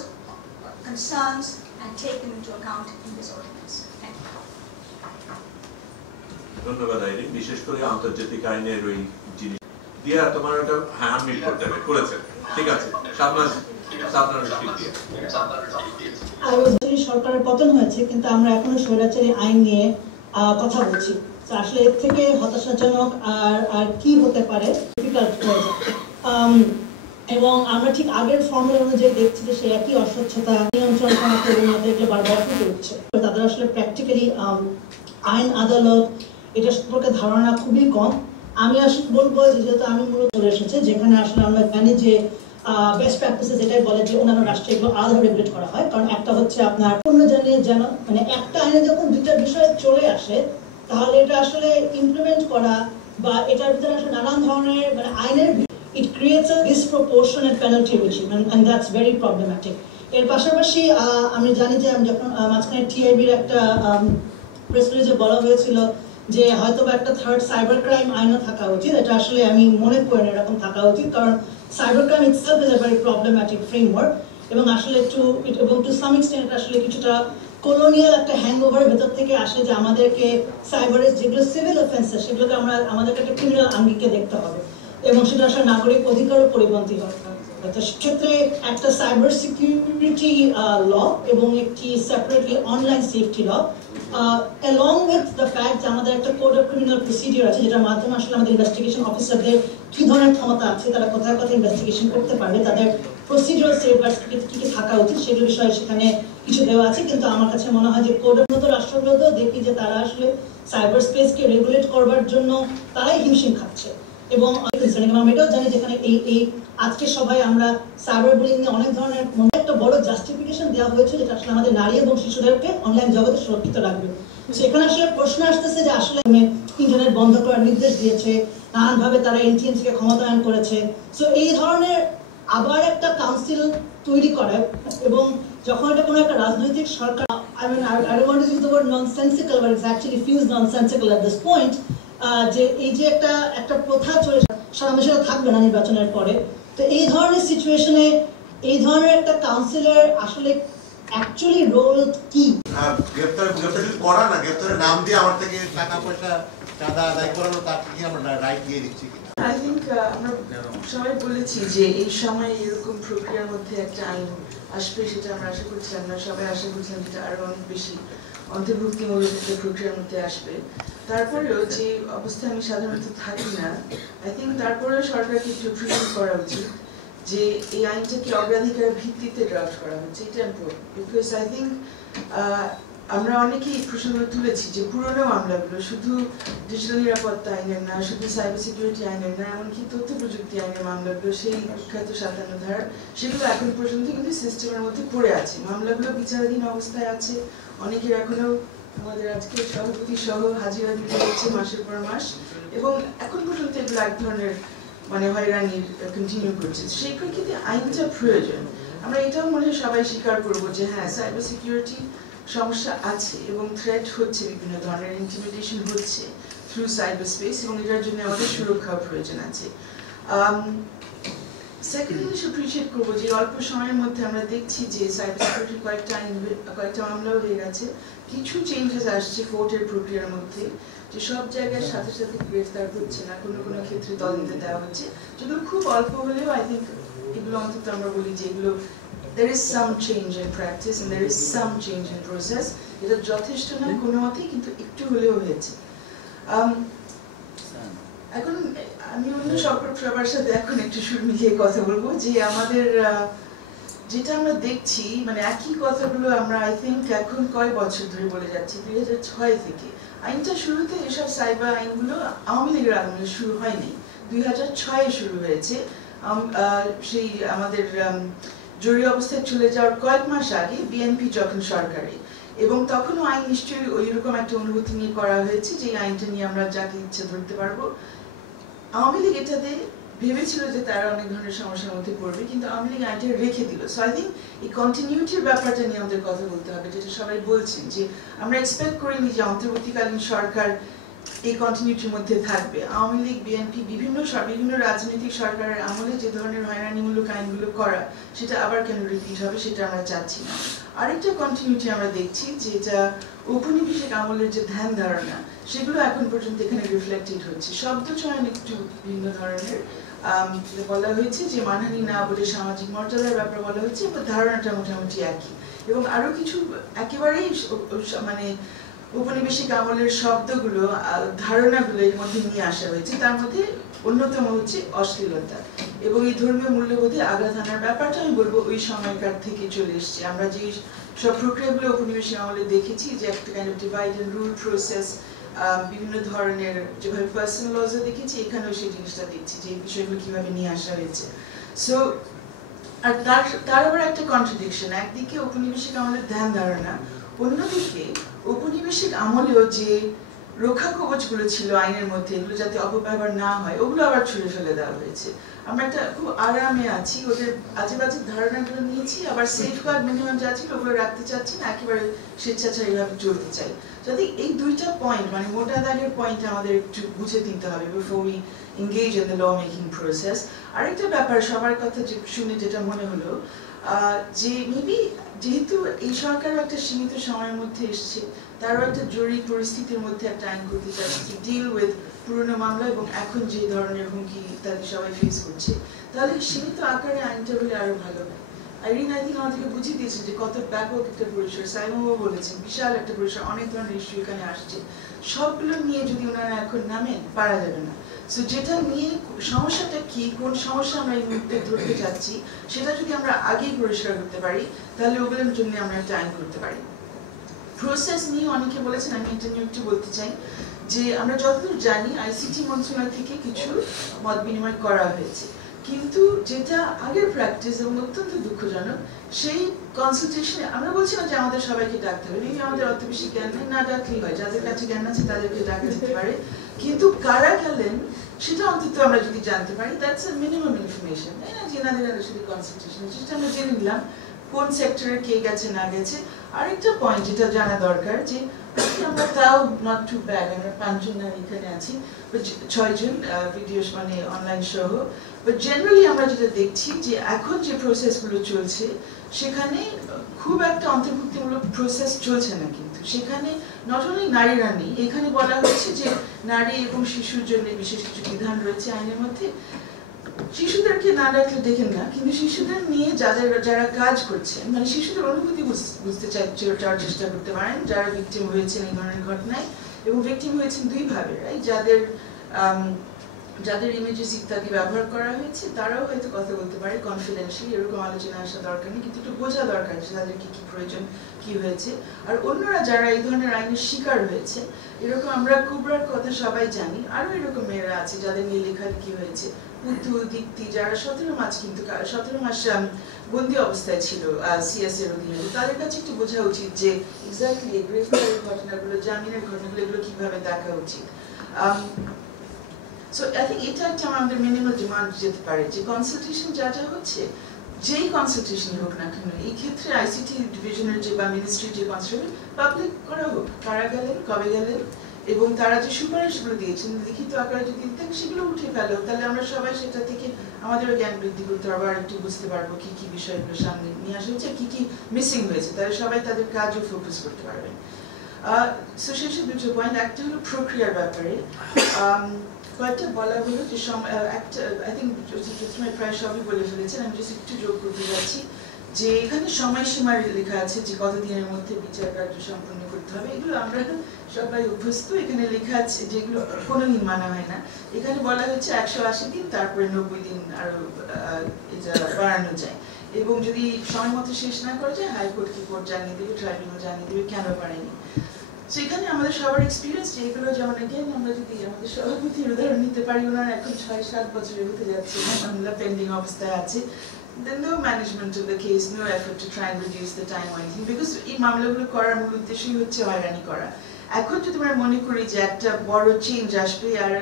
concerns and take them into account in this ordinance. Thank you. ধন্যবাদ আইরিন, বিশেষ করে আন্তর্জাতিক আইনের ওই জিনিস দিয়া তোমার একটা হ্যান্ড মিট করতে হবে, করেছেন, ঠিক আছে। সরকারের পতন হয়েছে, কিন্তু আমরা এখনো স্বৈরাচারী আইন নিয়ে কথা বলছি। আসলে এর থেকে হতাশাজনক আর কি হতে পারে, ডিফিকাল্ট হয়ে যায়। এবং আমরা ঠিক আগের ফর্মুলা অনুযায়ী দেখছি যে সে একই অস্বচ্ছতা নিয়ন্ত্রণ করাতে এগুলো বারবার ফুটে উঠছে। তাদের আসলে প্র্যাকটিক্যালি আইন আদালত এটা সম্পর্কে ধারণা খুবই কম। আমি আসলে বলবো যেহেতু আমি মূলত চলে এসেছে, যেখানে আসলে আমরা জানি যে বেস্ট প্র্যাকটিসেস এটাই বলে যে অন্যান্য রাষ্ট্রে এগুলো আলাদা রেগুলেট করা হয়। কারণ একটা হচ্ছে আপনার অন্য জানিয়ে যেন মানে একটা আইনে যখন দুইটা বিষয় চলে আসে, তাহলে এটা আসলে ইমপ্লিমেন্ট করা বা এটার ভিতরে আসলে নানান ধরনের মানে আইনের it creates a disproportionate penalty regime and that's very problematic. এর পাশাপাশি আমি জানি যে যখন মাঝখানে টিআইবির একটা প্রেস রিলিজে বলা হয়েছিল যে হয়তো একটা থার্ড সাইবার ক্রাইম আইনও থাকা উচিত। এটা আসলে আমি মনে করি না এরকম থাকা উচিত, কারণ cyber crime itself is a very problematic framework এবং আসলে টু সাম এক্সটেন্ট এটা আসলে কিছুটা কলোনিয়াল একটা হ্যাংওভারের ভেতর থেকে আসে যে আমাদেরকে সাইবারের যেগুলো সিভিল অফেন্সেস সেগুলোকে আমাদেরকে একটা ক্রিমিনাল আঙ্গিকে দেখতে হবে এবং সেটা আসলে নাগরিক অধিকারও পরিপন্থী হয়। তো সেক্ষেত্রে একটা সাইবার সিকিউরিটি ল এবং একটি separately online safety law along with the fact যে আমাদের একটা কোড অফ ক্রিমিনাল প্রসিডিওর আছে, যেটার মাধ্যমে আসলে আমাদের ইনভেস্টিগেশন অফিসারদের কি ধরনের ক্ষমতা আছে, তারা কোথায় কোথায় ইনভেস্টিগেশন করতে পারবে, তাদের প্রসিডিওর সেফগার্ডস কি কি থাকা উচিত সেগুলো বিষয়ে সেখানে কিছু দেওয়া আছে। কিন্তু আমার কাছে মনে হয় যে কোড অফ রাষ্ট্রগুলোতেও দেখি যে তারা আসলে সাইবার স্পেসকে রেগুলেট করবার জন্য তারাই হিমশিম খাচ্ছে। এবং আমরা এটাও জানি যেখানে এই আজকে সবাই আমরা সাইবার বুলিং নিয়ে অনেক ধরনের একটা বড় জাস্টিফিকেশন দেওয়া হয়েছে, যেটা আসলে আমাদের নারী এবং শিশুদেরকে অনলাইন জগতে সুরক্ষিত রাখবে। সেখানে আসলে প্রশ্ন আসতেছে যে আসলে ইন্টারনেট বন্ধ করার নির্দেশ দিয়েছে, নানানভাবে তারা এনটিএমসিকে ক্ষমতায়ন করেছে। সো এই ধরনের আবার একটা কাউন্সিল তৈরি করে এবং যখন এটা কোনো একটা রাজনৈতিক সরকার, I mean I don't want to use the word nonsensical, but it actually feels nonsensical at this point, যে এই যে একটা প্রথা চলে সারা দেশে থাকবে না নির্বাচনের পরে। তো এই ধরনের সিচুয়েশনে এই ধরনের একটা কাউন্সিলের আসলে অ্যাকচুয়ালি রোল কি? গ্রেফতার যদি করা না, গ্রেফতারের নাম দিয়ে আমার থেকে টাকা পয়সা চাঁদা আদায় করানো, তার কি আমরা রাইট দিয়ে দিচ্ছি কিনা? আই থিঙ্ক আমরা সবাই বলেছি যে এই সময় এরকম প্রক্রিয়ার মধ্যে একটা আইন আসবে, সেটা আমরা আশা করছিলাম না। সবাই আশা করছিলাম যেটা আরো অনেক বেশি অন্তর্ভুক্তিমূলক একটা প্রক্রিয়ার মধ্যে আসবে। তারপরেও যে অবস্থায় আমি সাধারণত থাকি না, আই থিঙ্ক তারপরেও সরকারকে একটু প্রিভিলেজ করা উচিত যে এই আইনটাকে অগ্রাধিকারের ভিত্তিতে ড্রাফট করা হচ্ছে। এটা ইম্পর্টেন্ট বিকজ আই থিঙ্ক আমরা অনেকেই প্রশ্ন তুলেছি যে পুরোনো মামলাগুলো শুধু ডিজিটাল নিরাপত্তা আইনের না, শুধু সাইবার সিকিউরিটি আইনের না, এমনকি তথ্য প্রযুক্তি আইনের মামলাগুলো, সেই বিখ্যাত 57 ধারা, সেগুলো এখন পর্যন্ত কিন্তু সিস্টেমের মধ্যে পড়ে আছে। মামলাগুলো বিচারাধীন অবস্থায় আছে, অনেকের এখনো আমাদের আজকে সভাপতি সহ হাজিরা দিতে হচ্ছে মাসের পর মাস, এবং এখন পর্যন্ত এগুলো এক ধরনের মানে হয়রানির কন্টিনিউ করছে। সেই প্রেক্ষিতে আইনটা প্রয়োজন। আমরা এটাও মনে হয় সবাই স্বীকার করবো যে হ্যাঁ, সাইবার সিকিউরিটি সমস্যা আছে এবং থ্রেট হচ্ছে, বিভিন্ন ধরনের ইন্টিমিডেশন হচ্ছে থ্রু সাইবার স্পেস, এবং এটার জন্য আমাদের সুরক্ষা প্রয়োজন আছে। সেকেন্ডলি অ্যাপ্রিশিয়েট করবো যে অল্প সময়ের মধ্যে আমরা দেখছি যে সাইবার সিকিউরিটি কয়েকটা মামলাও হয়ে গেছে, কিছু চেঞ্জেস আসছে কোর্টের প্রক্রিয়ার মধ্যে, যে সব জায়গায় সাথে সাথে গ্রেফতার হচ্ছে না, কোনো কোনো ক্ষেত্রে তদন্তে দেওয়া হচ্ছে, যেগুলো খুব অল্প হলেও আই থিঙ্ক এগুলো অন্তত আমরা বলি যে এগুলো there is some change in practice and there is some change in process. এটা যথেষ্ট না কোনো মতেই, কিন্তু একটু হলেও হয়েছে। এখন আমি অন্য সবার সাথে এখন একটু সুর মিলিয়ে কথা বলবো যে আমাদের যেটা আমরা দেখছি মানে একই কথাগুলো আমরা আই থিঙ্ক এখন কয় বছর ধরে বলে যাচ্ছি, 2006 থেকে আইনটা শুরুতে, এসব সাইবার আইনগুলো আওয়ামী লীগের আমলে শুরু হয়নি, 2006-এ শুরু হয়েছে। সেই আমাদের জরুরি অবস্থায় চলে যাওয়ার কয়েক মাস আগে বিএনপি যখন সরকারে, এবং তখনও আইন নিশ্চয়ই ওই রকম একটা অনুভূতি নিয়ে করা হয়েছে যে আইনটা নিয়ে আমরা যাকে ইচ্ছে ধরতে পারবো। আওয়ামী লীগ এটাতে ভেবেছিল যে তারা অনেক ধরনের সমস্যার মধ্যে পড়বে, কিন্তু আওয়ামী লীগ আইনটা রেখে দিল। সো আই থিঙ্ক এই কন্টিনিউটির ব্যাপারটা নিয়ে আমাদের কথা বলতে হবে, যেটা সবাই বলছেন যে আমরা এক্সপেক্ট করিনি যে অন্তর্বর্তীকালীন সরকার এই কন্টিনিউটির মধ্যে থাকবে। আওয়ামী লীগ বিএনপি বিভিন্ন রাজনৈতিক সরকারের আমলে যে ধরনের হয়রানিমূলক আইনগুলো করা, সেটা আবার কেন রিপিট হবে সেটা আমরা চাচ্ছি না। আরেকটা কন্টিনিউটি আমরা দেখছি যেটা ঔপনিবেশিক আমলের যে ধ্যান ধারণা, সেগুলো এখন পর্যন্ত এখানে রিফ্লেক্টেড হচ্ছে। শব্দ চয়ন একটু ভিন্ন ধরনের, বলা হয়েছে যে মানহানি না বলে সামাজিক মর্যাদার ব্যাপারে বলা হচ্ছে, এবং ধারণাটা মোটামুটি একই, এবং আরো কিছু একেবারেই মানে ঔপনিবেশিক আমলের শব্দগুলো ধারণাগুলো এর মধ্যে নিয়ে আসা হয়েছে। তার মধ্যে অন্যতম হচ্ছে অশ্লীলতা এবং এই ধর্মীয় মূল্যবোধে আঘাত আনার ব্যাপারটা আমি বলবো ওই সময়কার থেকে চলে এসছে। আমরা যে সব প্রক্রিয়াগুলো ঔপনিবেশিক আমলে দেখেছি, যে একটা kind of divide and rule process, বিভিন্ন ধরনের যেভাবে পার্সোনাল লজে দেখেছি, এখানেও সেই জিনিসটা দেখছি যে এই বিষয়গুলো কিভাবে নিয়ে আসা হয়েছে। সো আর তার আবার একটা কন্ট্রাডিকশন, একদিকে ঔপনিবেশিক আমলের ধ্যান ধারণা, অন্যদিকে ঔপনিবেশিক আমলেও যে রক্ষা কবচগুলো ছিল আইনের মধ্যে, এগুলো যাতে অপব্যবহার না হয়, ওগুলো আবার ছুঁড়ে ফেলে দেওয়া হয়েছে। আমরা একটা খুব আরামে আছি, ওদের আজে বাজে ধারণাগুলো নিয়েছি, আবার সেফগার্ড মিনিমাম যা ছিল ওগুলো রাখতে চাচ্ছি না, একেবারে স্বেচ্ছাচারীভাবে চলতে চাই। যদি এই দুইটা পয়েন্ট মানে মোটা দাগের পয়েন্ট আমাদের একটু বুঝে দিতে হবে before we engage in the law making process. আরেকটা ব্যাপার সবার কথা শুনে যেটা মনে হলো, যে মেবি যেহেতু এই সরকারও একটা সীমিত সময়ের মধ্যে এসছে, তারও একটা জরুরি পরিস্থিতির মধ্যে একটা আইন করতে চাচ্ছে টু ডিল উইথ পুরনো মামলা এবং এখন যে ধরনের হুমকি ইত্যাদি সবাই ফেস করছে, তাহলে সীমিত আকারে আইনটা হলে আরো ভালো হয়। আইরিন আই থিঙ্ক আমাদেরকে বুঝিয়ে দিয়েছেন যে কত ব্যাপক একটা পরিসর, সাইমনও বলেছেন বিশাল একটা পরিসর, অনেক ধরনের ইস্যু এখানে আসছে, সবগুলো নিয়ে যদি ওনারা এখন নামেন পারা যাবে না। সো যেটা নিয়ে সমস্যাটা কি, কোন সমস্যা আমরা এই মুহূর্তে ধরতে যাচ্ছি, সেটা যদি আমরা আগেই পরিষ্কার করতে পারি, তাহলে ওগুলোর জন্য আমরা একটা আইন করতে পারি। প্রসেস নিয়ে অনেকে বলেছেন, আমি এটা নিয়ে একটু বলতে চাই যে আমরা যতদূর জানি আইসিটি মন্ত্রণালয় থেকে কিছু মত বিনিময় করা হয়েছে, কিন্তু যেটা আগের প্র্যাকটিস এবং অত্যন্ত দুঃখজনক, সেই কনসালটেশনে আমরা বলছি না যে আমাদের সবাইকে ডাকতে হবে, আমাদের অত বেশি জ্ঞান নেই, না ডাকলেই হয়, যাদের কাছে জ্ঞান আছে তাদেরকে ডাকা যেতে পারে, কিন্তু কারা গেলেন সেটা অন্তত আমরা যদি জানতে পারি, দ্যাটস আ মিনিমাম ইনফরমেশন, তাই না? জেনারেল শুধু কনসালটেশন, সেটা আমরা জেনে নিলাম কোন সেক্টরে কে গেছে না গেছে। আরেকটা পয়েন্ট যেটা জানা দরকার, যে আমরা তাও নট টু ব্যাড, আমরা 5 জন এখানে আছি, 6 জন ভিডিও মানে অনলাইন সহ, বাট জেনারেলি আমরা যেটা দেখছি যে এখন যে প্রসেসগুলো চলছে সেখানে খুব একটা অন্তর্ভুক্তিমূলক প্রসেস চলছে না, কিন্তু সেখানে নট অনলি নারীরা নেই, এখানে বলা হচ্ছে যে নারী এবং শিশুর জন্য বিশেষ কিছু বিধান রয়েছে আইনের মধ্যে। শিশুদেরকে না ডাকলে দেখেন না, কিন্তু শিশুদের নিয়ে যারা কাজ করছেন, মানে শিশুদের অনুভূতি বুঝতে চাওয়ার চেষ্টা করতে পারেন, যারা ভিকটিম হয়েছেন এই ধরনের ঘটনায়, এবং ভিকটিম হয়েছেন দুইভাবে, রাইট? যাদের ইমেজেস ইত্যাদি ব্যবহার করা হয়েছে তারাও হয়তো কথা বলতে পারে কনফিডেন্সিয়ালি, এরকম আলোচনা আসা দরকার নেই, কিন্তু একটু বোঝা দরকার যে তাদের কি প্রয়োজন, কি হয়েছে। আর অন্যরা যারা এই ধরনের আইনের শিকার হয়েছে, এরকম আমরা কুবরার কথা সবাই জানি, আরো এরকম মেয়েরা আছে যাদের নিয়ে লেখালেখি হয়েছে, পুতুল, দীপ্তি, যারা 17 মাস বন্দি অবস্থায় ছিল সিএস এর অধীনে, তাদের কাছে একটু বোঝা উচিত যে এক্স্যাক্টলি গ্রেফতারের ঘটনাগুলো, জামিনের ঘটনাগুলো, এগুলো কিভাবে দেখা উচিত। সো আই থিঙ্ক এটা একটা আমাদের মিনিমাল ডিমান্ড যেতে পারে, যে কনসালটেশন যা হচ্ছে, যেই কনসালটেশন হোক না কেন, এই ক্ষেত্রে আইসিটি ডিভিশনের যে বা মিনিস্ট্রির যে কনসালটেশন পাবলিক করা হোক, কারা গেলেন, কবে গেলেন, এবং তারা যে সুপারিশগুলো দিয়েছেন লিখিত আকারে যদি দিতেন সেগুলো উঠে ফেলো, তাহলে আমরা সবাই সেটা থেকে আমাদেরও জ্ঞান বৃদ্ধি করতে পারবো, আর একটু বুঝতে পারবো কি কি বিষয়গুলো সামনে নিয়ে আসা হয়েছে, কি কি মিসিং হয়েছে, তাহলে সবাই তাদের কাজও ফোকাস করতে পারবেন। সো শেষে দুটো পয়েন্ট, একটা হলো প্রক্রিয়ার ব্যাপারে কয়েকটা বলা হলো যে একটা আই থিঙ্ক প্রায় সবই বলে ফেলেছেন, আমি জাস্ট একটু যোগ করতে যাচ্ছি যে এখানে সময়সীমা লেখা আছে যে কতদিনের মধ্যে বিচার কার্য সম্পন্ন করতে হবে, এগুলো আমরা সবাই অভ্যস্ত, এখানে লেখা আছে যেগুলো কোনোদিন মানা হয় না। এখানে বলা হচ্ছে 180 দিন, তারপরে 90 দিন আরো এটা বাড়ানো যায়, এবং যদি সময় মতো শেষ না করা যায় হাইকোর্ট কি কোর্ট জানিয়ে দেবে, ট্রাইব্যুনাল জানিয়ে দেবে কেন পারেনি। সেখানে আমাদের সবার এক্সপিরিয়েন্স যে এগুলো যেমন again আমরা যদি আমাদের সভাপতির উদাহরণ নিতে পারি, ওনার এখন 6-7 বছরের হতে যাচ্ছে মামলা পেন্ডিং অবস্থায় আছে, then no management of the case, no effort to try and reduce the time or anything, because এই মামলাগুলো করার মূল উদ্দেশ্যই হচ্ছে হয়রানি করা। এখন যদি আমরা মনে করি যে একটা বড় চেঞ্জ আসবে আর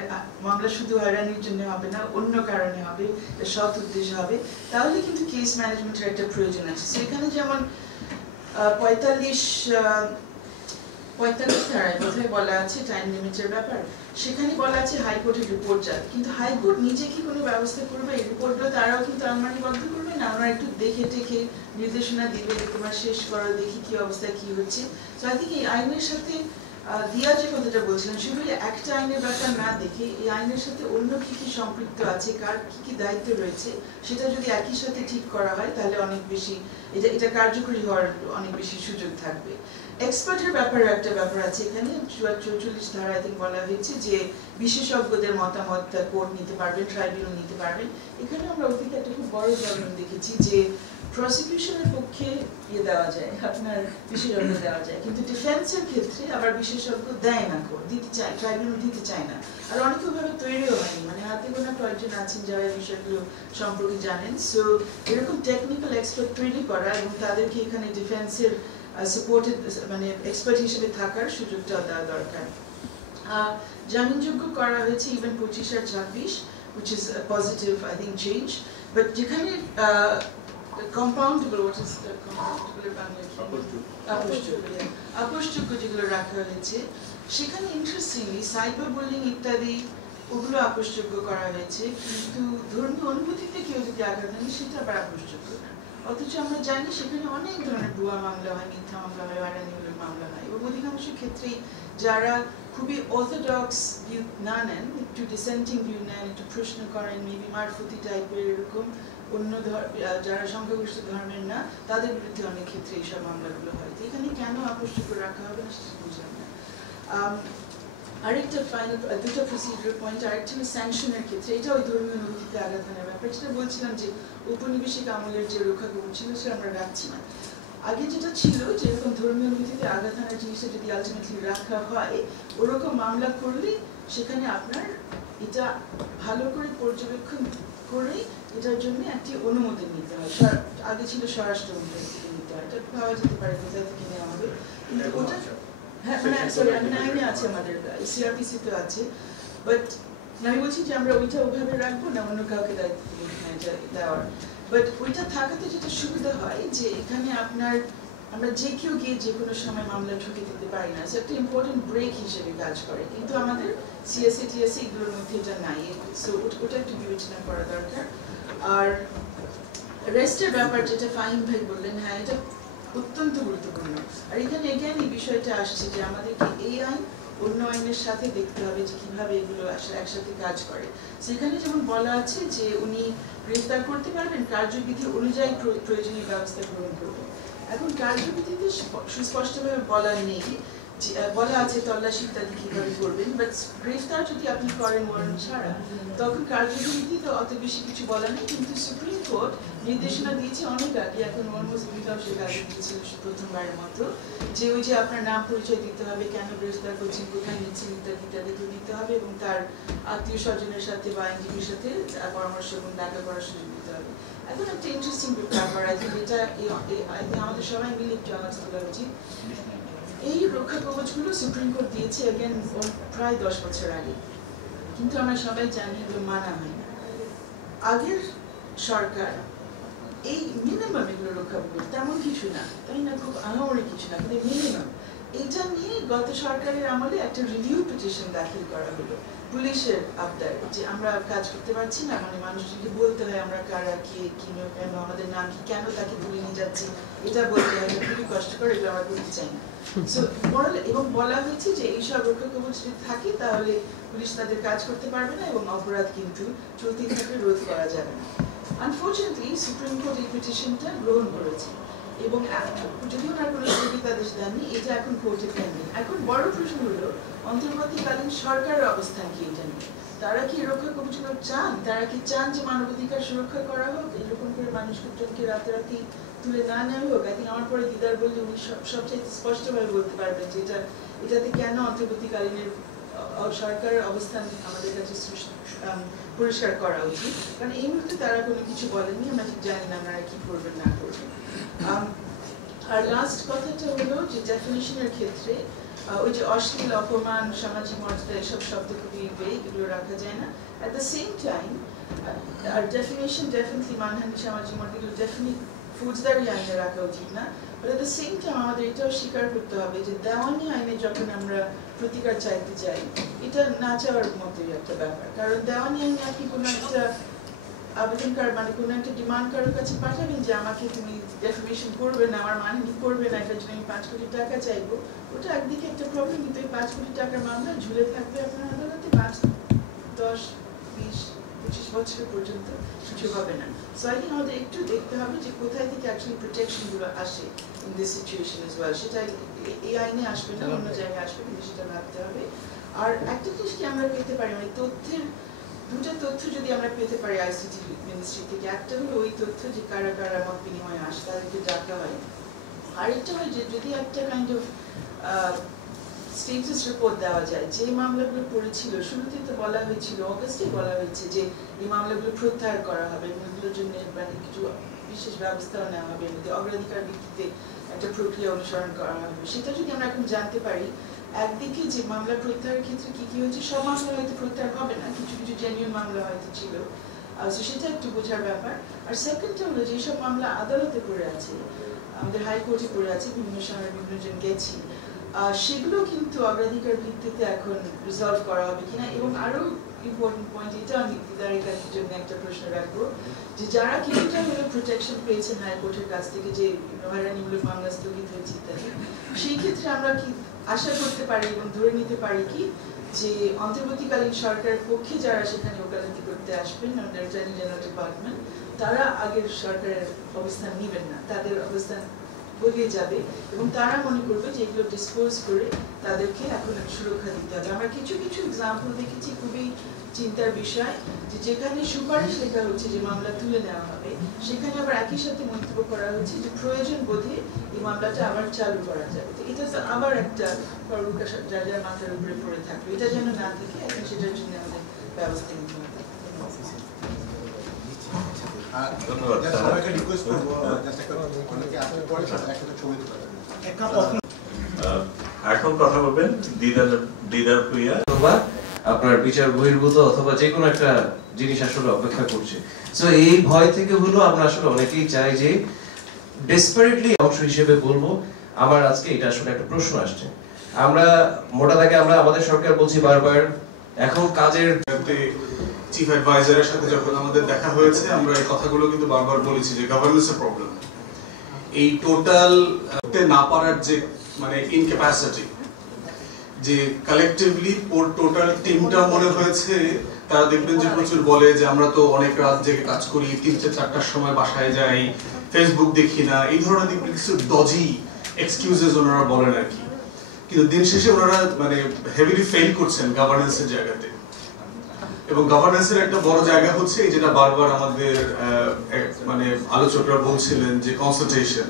মামলা শুধু হয়রানির জন্য হবে না, অন্য কারণে হবে, সৎ উদ্দেশ্য হবে, তাহলে কিন্তু কেস ম্যানেজমেন্টের একটা প্রয়োজন আছে। সেখানে যেমন 45 ধারায় বোধহয় বলা আছে টাইম লিমিটের ব্যাপার, সেখানে বলা আছে হাইকোর্টের রিপোর্ট যাবে, কিন্তু হাইকোর্ট নিজে কি কোনো ব্যবস্থা করবে? এই রিপোর্টগুলো তারাও কিন্তু আলমারিবদ্ধ করবে না, আমরা একটু দেখে টেকে নির্দেশনা দিবে যে তোমরা শেষ করো, দেখি কি অবস্থা কি হচ্ছে। সো আই থিঙ্ক এই আইনের সাথে দিয়া যে কথাটা বলছিলেন, শুধু একটা আইনের ব্যাপার না দেখে এই আইনের সাথে অন্য কি কি সম্পৃক্ত আছে, কার কি কি দায়িত্ব রয়েছে, সেটা যদি একই সাথে ঠিক করা হয় তাহলে অনেক বেশি এটা কার্যকরী হওয়ার অনেক বেশি সুযোগ থাকবে। এক্সপার্টের ব্যাপারে একটা ব্যাপার আছে এখানে 44 ধারা আই থিঙ্ক বলা হয়েছে যে বিশেষজ্ঞদের মতামত কোর্ট নিতে পারবেন, ট্রাইব্যুনাল নিতে পারবেন। এখানে আমরা অতীতে একটা খুব বড় উদাহরণ দেখেছি যে প্রসিকিউশনের পক্ষে দেওয়া যায়, আপনার বিশেষজ্ঞ দেওয়া যায়, কিন্তু ডিফেন্সের ক্ষেত্রে আবার বিশেষজ্ঞ দেয় না, কোর্ট দিতে চায়, ট্রাইব্যুনাল দিতে চায় না, আর অনেকে ভাবে তৈরিও হয়নি, মানে হাতে গোনা কয়েকজন আছেন যারা এই বিষয়গুলো সম্পর্কে জানেন। সো এরকম টেকনিক্যাল এক্সপার্ট তৈরি করা এবং তাদেরকে এখানে ডিফেন্সের সাপোর্টেড মানে এক্সপার্ট হিসেবে থাকার সুযোগটা দেওয়া দরকার। জামিনযোগ্য করা হয়েছে even 25 R 26, which is a positive I think change, but যেখানে compoundable, what is the compoundable আপোষযোগ্য যেগুলো রাখা হয়েছে, সেখানে ইন্টারেস্টিংলি সাইবার বুলিং ইত্যাদি ওগুলো আপোষযোগ্য করা হয়েছে, কিন্তু ধর্মীয় অনুভূতিতে কেউ যদি আঘাত আনে সেটা আবার আপোষযোগ্য না। অথচ আমরা জানি সেখানে অনেক ধরনের ভুয়া মামলা হয়, মিথ্যা মামলা হয়, হয়রানিমূলক মামলা হয়, এবং অধিকাংশ ক্ষেত্রেই যারা খুবই অর্থোডক্স ভিউ না নেন, একটু ডিসেন্টিং ভিউ নেন, একটু প্রশ্ন করেন, মেবি মারফতি টাইপের এরকম অন্য যারা সংখ্যাগরিষ্ঠ ধর্মের না, তাদের বিরুদ্ধে অনেক ক্ষেত্রে এইসব মামলাগুলো হয়। তো এখানে কেন আপোষযোগ্য রাখা হবে না সেটা বুঝলাম না। আরেকটা ফাইনাল দুটো প্রসিডিউর পয়েন্ট, আরেকটা হলো স্যাংশনের ক্ষেত্রে, এটা ওই ধর্মীয় অনুভূতিতে আঘাত হানার ব্যাপার, যেটা বলছিলাম যে ঔপনিবেশিক আমলের যে রক্ষা কবচ ছিল সেটা আমরা রাখছি না। আগে যেটা ছিল যে এরকম ধর্মীয় অনুভূতিতে আঘাত হানার জিনিসটা যদি আলটিমেটলি রাখা হয়, ওরকম মামলা করলে সেখানে আপনার এটা ভালো করে পর্যবেক্ষণ করে এটার জন্য একটি অনুমোদন নিতে হয়। আগে ছিল স্বরাষ্ট্র মন্ত্রক থেকে নিতে হয়, এটা পাওয়া যেতে পারে কোথায় থেকে নেওয়া হবে, কিন্তু ওটা হ্যাঁ মানে সরি আইনে আছে, আমাদের সিআরপিসি তো আছে, বাট আমি বলছি যে আমরা ওইটা ওইভাবে রাখবো না, অন্য কাউকে দায়িত্ব দেওয়ার। বাট ওইটা থাকাতে যেটা সুবিধা হয় যে এখানে আপনার আমরা যে কেউ গিয়ে যে কোনো সময় মামলা ঠুকে দিতে পারি না, সে একটা ইম্পর্টেন্ট ব্রেক হিসেবে কাজ করে, কিন্তু আমাদের সিএসএ টিএসএ এগুলোর মধ্যে এটা নাই, সো ওটা একটু বিবেচনা করা দরকার। আর রেস্টের ব্যাপার যেটা ফাহিম ভাই বললেন, হ্যাঁ এটা অত্যন্ত গুরুত্বপূর্ণ। আর এখানে এগেন এই বিষয়টা আসছে যে আমাদেরকে এই আইন অন্য আইনের সাথে দেখতে হবে যে কিভাবে এগুলো একসাথে কাজ করে। সেখানে যেমন বলা আছে যে উনি গ্রেফতার করতে পারবেন, কার্যবিধি অনুযায়ী প্রয়োজনীয় ব্যবস্থা গ্রহণ করবেন। এখন কার্যবিধিতে সুস্পষ্টভাবে বলা নেই, বলা আছে তল্লাশি ইত্যাদি কিভাবে করবেন, বাট গ্রেফতার যদি আপনি করেন ওয়ারেন্ট ছাড়া, তখন কার্যবিধি তো অত বেশি কিছু বলা নেই, কিন্তু সুপ্রিম কোর্ট নির্দেশনা দিয়েছে অনেক আগে, এখন অলমোস্ট বিধানসভা আগে দিয়েছিল প্রথমবারের মতো, যে ওই যে আপনার নাম পরিচয় দিতে হবে, কেন গ্রেফতার করছেন, কোথায় নিচ্ছেন ইত্যাদি ইত্যাদি তো দিতে হবে, এবং তার আত্মীয় স্বজনের সাথে বা আইনজীবীর সাথে পরামর্শ এবং দেখা করার সুযোগ দিতে হবে। এখন একটা ইন্টারেস্টিং ব্যাপার, আই থিঙ্ক এটা আমাদের সবাই মিলে একটু আলোচনা করা উচিত। এই রক্ষা কবচগুলো সুপ্রিম কোর্ট দিয়েছে এগেন প্রায় 10 বছর আগে, কিন্তু আমরা সবাই জানি এগুলো মানা হয় না। আগের সরকার এই মিনিমাম এগুলো রক্ষা কবচ তেমন কিছু না, তাই না, খুব আহামরি কিছু না, কিন্তু মিনিমাম এটা নিয়ে গত সরকারের আমলে একটা রিভিউ পিটিশন দাখিল করা হলো পুলিশের আবদার যে আমরা কাজ করতে পারছি না, মানে মানুষজনকে বলতে হয় আমরা কারা, কে, কি, কেন, আমাদের নাম কি, কেন তাকে তুলে নিয়ে যাচ্ছি, এটা বলতে হয়, খুবই কষ্টকর, এগুলো আমরা করতে চাই না। এবং বলা হয়েছে যে এইসব রক্ষা কবচ যদি থাকে তাহলে পুলিশ তাদের কাজ করতে পারবে না এবং অপরাধ কিন্তু চলতে থাকলে রোধ করা যাবে না। আনফর্চুনেটলি সুপ্রিম কোর্ট এই পিটিশনটা গ্রহণ করেছে এবং যদি ওনার কোনো স্থগিতাদেশ দেননি, এটা এখন কোর্টে পেন্ডিং। এখন বড় প্রশ্ন হলো অন্তর্বর্তীকালীন সরকারের অবস্থান কি এটা নিয়ে। তারা কি রক্ষা কবচগুলো চান? তারা কি চান যে মানবাধিকার সুরক্ষা করা হোক, এরকম করে মানুষকে রাতারাতি তুলে না নেওয়া হোক? আই থিঙ্ক আমার পরে দিদার বললে উনি সবচেয়ে স্পষ্টভাবে বলতে পারবেন যে এটাতে কেন অন্তর্বর্তীকালীনের সরকারের অবস্থান আমাদের কাছে পরিষ্কার করা উচিত, কারণ এই মুহূর্তে তারা কোনো কিছু বলেননি, আমরা ঠিক জানি না আপনারা কি করবেন না করবেন। আর লাস্ট কথাটা হলো যে ডেফিনিশনের ক্ষেত্রে ওই যে অশ্লীল, অপমান, সামাজিক মর্যাদা এসব শব্দ খুবই ভেগ, এগুলো রাখা যায় না। অ্যাট দ্য সেম টাইম আর ডেফিনেশন ডেফিনেটলি মানহানি, সামাজিক মর্যাদা এগুলো ডেফিনেট ফৌজদারি আইনে রাখা উচিত না। But at the same time আমাদের এটাও স্বীকার করতে হবে যে দেওয়ানি আইনে যখন আমরা প্রতিকার চাইতে চাই, এটা না চাওয়ার মতোই একটা ব্যাপার। কারণ দেওয়ানি আইনে আপনি কোনো একটা আবেদনকার, মানে কোনো একটা ডিমান্ড কারোর কাছে পাঠাবেন যে আমাকে তুমি ডেফিমেশন করবে না, আমার মানহানি করবে না, এটার জন্য আমি 5 কোটি টাকা চাইবো, ওটা একদিকে একটা প্রবলেম, কিন্তু এই 5 কোটি টাকার মামলা ঝুলে থাকবে আপনার আদালতে 5, 10, 20, 25 বছর পর্যন্ত, কিছু হবে না। সো আই থিঙ্ক আমাদের একটু দেখতে হবে যে কোথায় থেকে অ্যাকচুয়ালি প্রোটেকশনগুলো আসে in this situation as well. সেটা এই আইনে আসবে না, অন্য জায়গায় আসবে, কিন্তু সেটা ভাবতে হবে। আর একটা জিনিস কি আমরা পেতে পারি, মানে দুটো তথ্য যদি আমরা পেতে পারি আইসিটি মিনিস্ট্রি থেকে, একটা হলো ওই তথ্য যে কারা কারা মত বিনিময়ে আসে তাদেরকে ডাকা হয়, আরেকটা হয় যে যদি একটা কাইন্ড অফ স্টেটাস রিপোর্ট দেওয়া যায় যে মামলাগুলো পড়েছিল, শুরুতেই তো বলা হয়েছিল, অগাস্টে বলা হয়েছে যে এই মামলাগুলো প্রত্যাহার করা হবে, এগুলোর জন্য মানে কিছু বিশেষ ব্যবস্থাও নেওয়া হবে, অগ্রাধিকার ভিত্তিতে একটা প্রক্রিয়া অনুসরণ করা হবে। সেটা যদি আমরা এখন জানতে পারি, একদিকে যে মামলা প্রত্যাহারের ক্ষেত্রে কি কি হয়েছে, সব মামলা হয়তো প্রত্যাহার হবে না, কিছু কিছু জেনুইন মামলা হয়তো ছিল, সেটা একটু বোঝার ব্যাপার। আর সেকেন্ডটা হলো যেসব মামলা আদালতে পড়ে আছে, আমাদের হাইকোর্টে পড়ে আছে, বিভিন্ন সময় বিভিন্ন জন গেছি, সেগুলো কিন্তু অগ্রাধিকার ভিত্তিতে এখন রিজলভ করা হবে কিনা। এবং আরো ইম্পর্টেন্ট পয়েন্ট, এটা আমি দিদারের কাছে জন্য একটা প্রশ্ন রাখবো, যে যারা কিছুটা হলে প্রোটেকশন পেয়েছেন হাইকোর্টের কাছ থেকে, যে হয়রানিমূলক মামলা স্থগিত হয়েছে ইত্যাদি, সেই ক্ষেত্রে আমরা কি আশা করতে পারি এবং ধরে নিতে পারি কি যে অন্তর্বর্তীকালীন সরকারের পক্ষে যারা সেখানে ওকালতি করতে আসবেন, অ্যাটর্নি জেনারেল ডিপার্টমেন্ট, তারা আগের সরকারের অবস্থান নেবেন না, তাদের অবস্থান বদলে যাবে এবং তারা মনে করবে যে এগুলো ডিসপোজ করে তাদেরকে এখন সুরক্ষা দিতে হবে। আমরা কিছু কিছু এক্সাম্পল দেখেছি, খুবই চিন্তার বিষয়, যে যেখানে সুপারিশ লেখা হচ্ছে যে মামলা তুলে নেওয়া হবে, সেখানে আবার একই সাথে মন্তব্য করা হচ্ছে যে প্রয়োজন বোধে এই মামলাটা আবার চালু করা যাবে। তো এটা তো আবার একটা যার মাথার উপরে পড়ে থাকবে, এটা যেন না থাকে, এখন সেটার জন্য আমাদের ব্যবস্থা নিতে হবে। সবাইকে রিকোয়েস্ট করবো অনেকে আসলে পরে একসাথে ছবি তুলে এখন কথা বলবেন দিদার প্রিয়া। আপনার বিচার বহির্ভূত অথবা যে কোনো একটা জিনিস আসলে অপেক্ষা করছে। সো এই ভয় থেকে হলো আমরা আসলে অনেকেই চাই যে ডেসপারেটলি অংশ হিসেবে বলবো, আমার আজকে এটা আসলে একটা প্রশ্ন আসছে। আমরা মোটা দাগে আমরা আমাদের সরকার বলছি বারবার, এখন কাজের চিফ অ্যাডভাইজারের সাথে যখন আমাদের দেখা হয়েছে, আমরা এই কথাগুলো কিন্তু বারবার বলেছি যে গভর্নেন্সের প্রবলেম, এই টোটাল না পারার যে মানে ইনক্যাপাসিটি, যে কালেকটিভলি টোটাল টিমটা মনে হয়েছে, তারা দেখবেন যে প্রচুর বলে যে আমরা তো অনেক রাত জেগে কাজ করি, 3-4টার সময় বাসায় যাই, ফেসবুক দেখি না, এই ধরনের দেখবেন কিছু ডজি এক্সকিউজেস ওনারা বলেন আর কি। কিন্তু দিন শেষে ওনারা মানে হেভিলি ফেল করছেন গভর্নেন্সের জায়গাতে। এবং গভর্নেন্সের একটা বড় জায়গা হচ্ছে যেটা বারবার আমাদের মানে আলোচকরা বলছিলেন যে কনসালটেশন,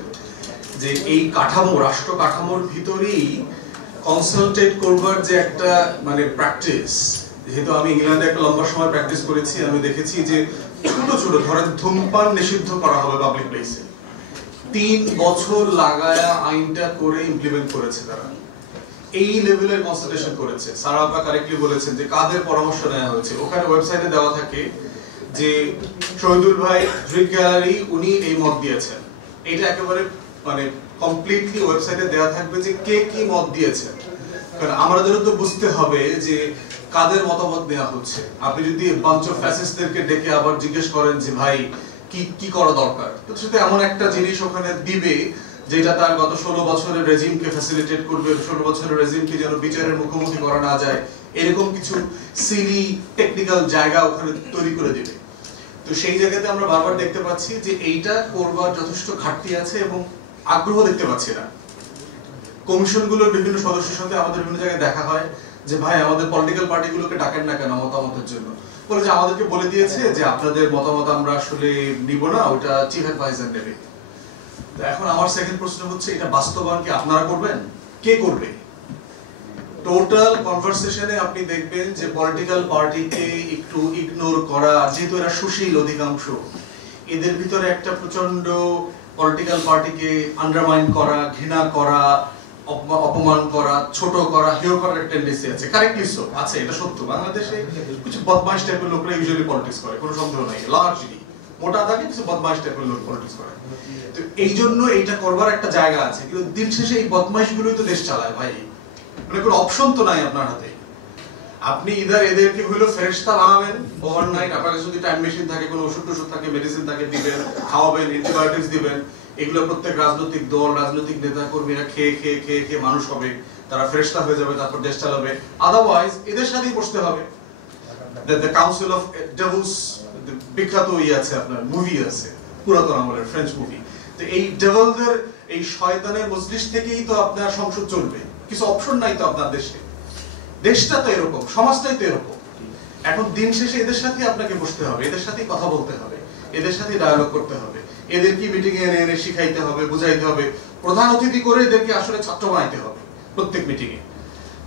যে এই কাঠামো, রাষ্ট্র কাঠামোর ভিতরেই কনসালটেট করবার যে একটা মানে প্র্যাকটিস। যেহেতু আমি ইংল্যান্ডে একটা লম্বা সময় প্র্যাকটিস করেছি, আমি দেখেছি যে ছোট ছোট ধরেন ধূমপান নিষিদ্ধ করা হবে পাবলিক প্লেসে, 3 বছর লাগায়া আইনটা করে ইমপ্লিমেন্ট করেছে তারা। এই লেভেলের কনসালটেশন করেছে। সারা আপা কারেক্টলি বলেছেন যে কাদের পরামর্শ নেওয়া হয়েছে। ওখানে ওয়েবসাইটে দেওয়া থাকে যে শহীদুল ভাই ড্রিঙ্ক গ্যালারি উনি এই মত দিয়েছেন। এটা একেবারে মানে কমপ্লিটলি ওয়েবসাইটে দেওয়া থাকবে যে কে কি মত দিয়েছে, কারণ আমাদেরও তো বুঝতে হবে যে কাদের মতামত নেওয়া হচ্ছে। আপনি যদি বাঞ্চ অফ ফ্যাসিস্টদেরকে ডেকে আবার জিজ্ঞেস করেন যে ভাই কি কি করা দরকার, তো সেটা এমন একটা জিনিস ওখানে দিবে যেটা তার গত 16 বছরের রেজিমকে ফ্যাসিলিটেট করবে, 16 বছরের রেজিমকে যেন বিচারের মুখোমুখি করা না যায় এরকম কিছু সিলি টেকনিক্যাল জায়গা ওখানে তৈরি করে দিবে। তো সেই জায়গাতে আমরা বারবার দেখতে পাচ্ছি যে এইটা করবার যথেষ্ট ঘাটতি আছে এবং আগ্রহ দেখতে পাচ্ছি না। কমিশনগুলোর বিভিন্ন সদস্যের সাথে আমাদের বিভিন্ন জায়গায় দেখা হয় যে ভাই আমাদের পলিটিক্যাল পার্টিগুলোকে ডাকেন না কেন মতামতের জন্য, বলে যে আমাদেরকে বলে দিয়েছে যে আপনাদের মতামত আমরা আসলে নিব না, ওটা চিফ অ্যাডভাইজার নেবে। তো এখন আমার সেকেন্ড প্রশ্ন হচ্ছে এটা বাস্তবায়ন কি আপনারা করবেন, কে করবে? টোটাল কনভারসেশনে আপনি দেখবেন যে পলিটিক্যাল পার্টিকে একটু ইগনোর করা, যেহেতু এরা সুশীল অধিকাংশ, এদের ভিতরে একটা প্রচন্ড পলিটিক্যাল পার্টিকে আন্ডারমাইন করা, ঘৃণা করা, অপমান করা, ছোট করা, হেয় করার টেন্ডেন্সি আছে। কারেক্টলি সো আছে, এটা সত্য। বাংলাদেশে কিছু বদমাইশ টাইপের লোকরা ইউজুয়ালি পলিটিক্স করে, কোনো সন্দেহ নাই। লার্জলি মোটা দাগে কিছু বদমাইশ টাইপের লোক পলিটিক্স করে। তো এই জন্য এইটা করবার একটা জায়গা আছে, কিন্তু দিন শেষে এই বদমাইশগুলোই তো দেশ চালায় ভাই। মানে কোনো অপশন তো নাই আপনার হাতে। আপনি ইদার এদেরকে হইলো ফেরেশতা বানাবেন ওভারনাইট, আপনার কাছে যদি টাইম মেশিন থাকে, কোনো ওষুধ টষুধ থাকে, মেডিসিন থাকে, দিবেন, খাওয়াবেন, অ্যান্টিবায়োটিক্স দিবেন। এগুলো প্রত্যেক রাজনৈতিক দল, রাজনৈতিক নেতা কর্মীরা খেয়ে খেয়ে খেয়ে খেয়ে মানুষ হবে, তারা ফেরেশতা হয়ে যাবে, তারপর দেশ চালাবে। আদারওয়াইজ এদের সাথেই বসতে হবে। দ্য কাউন্সিল অফ ডেভিলস, বিখ্যাত আছে আপনার মুভি আছে পুরাতন আমলের ফ্রেঞ্চ মুভি। তো এই ডেভিলদের, এই শয়তানের মজলিস থেকেই তো আপনার সংসদ চলবে, কিছু অপশন নাই তো আপনার দেশে। দেশটা তো এরকম, সমাজটাই তো এরকম। এখন দিন শেষে এদের সাথে আপনাকে বসতে হবে, এদের সাথেই কথা বলতে হবে, এদের সাথে ডায়ালগ করতে হবে, এদেরকে মিটিং এ এনে এনে শিখাইতে হবে, বুঝাইতে হবে, প্রধান অতিথি করে এদেরকে আসলে ছাত্র বানাইতে হবে প্রত্যেক মিটিং এ।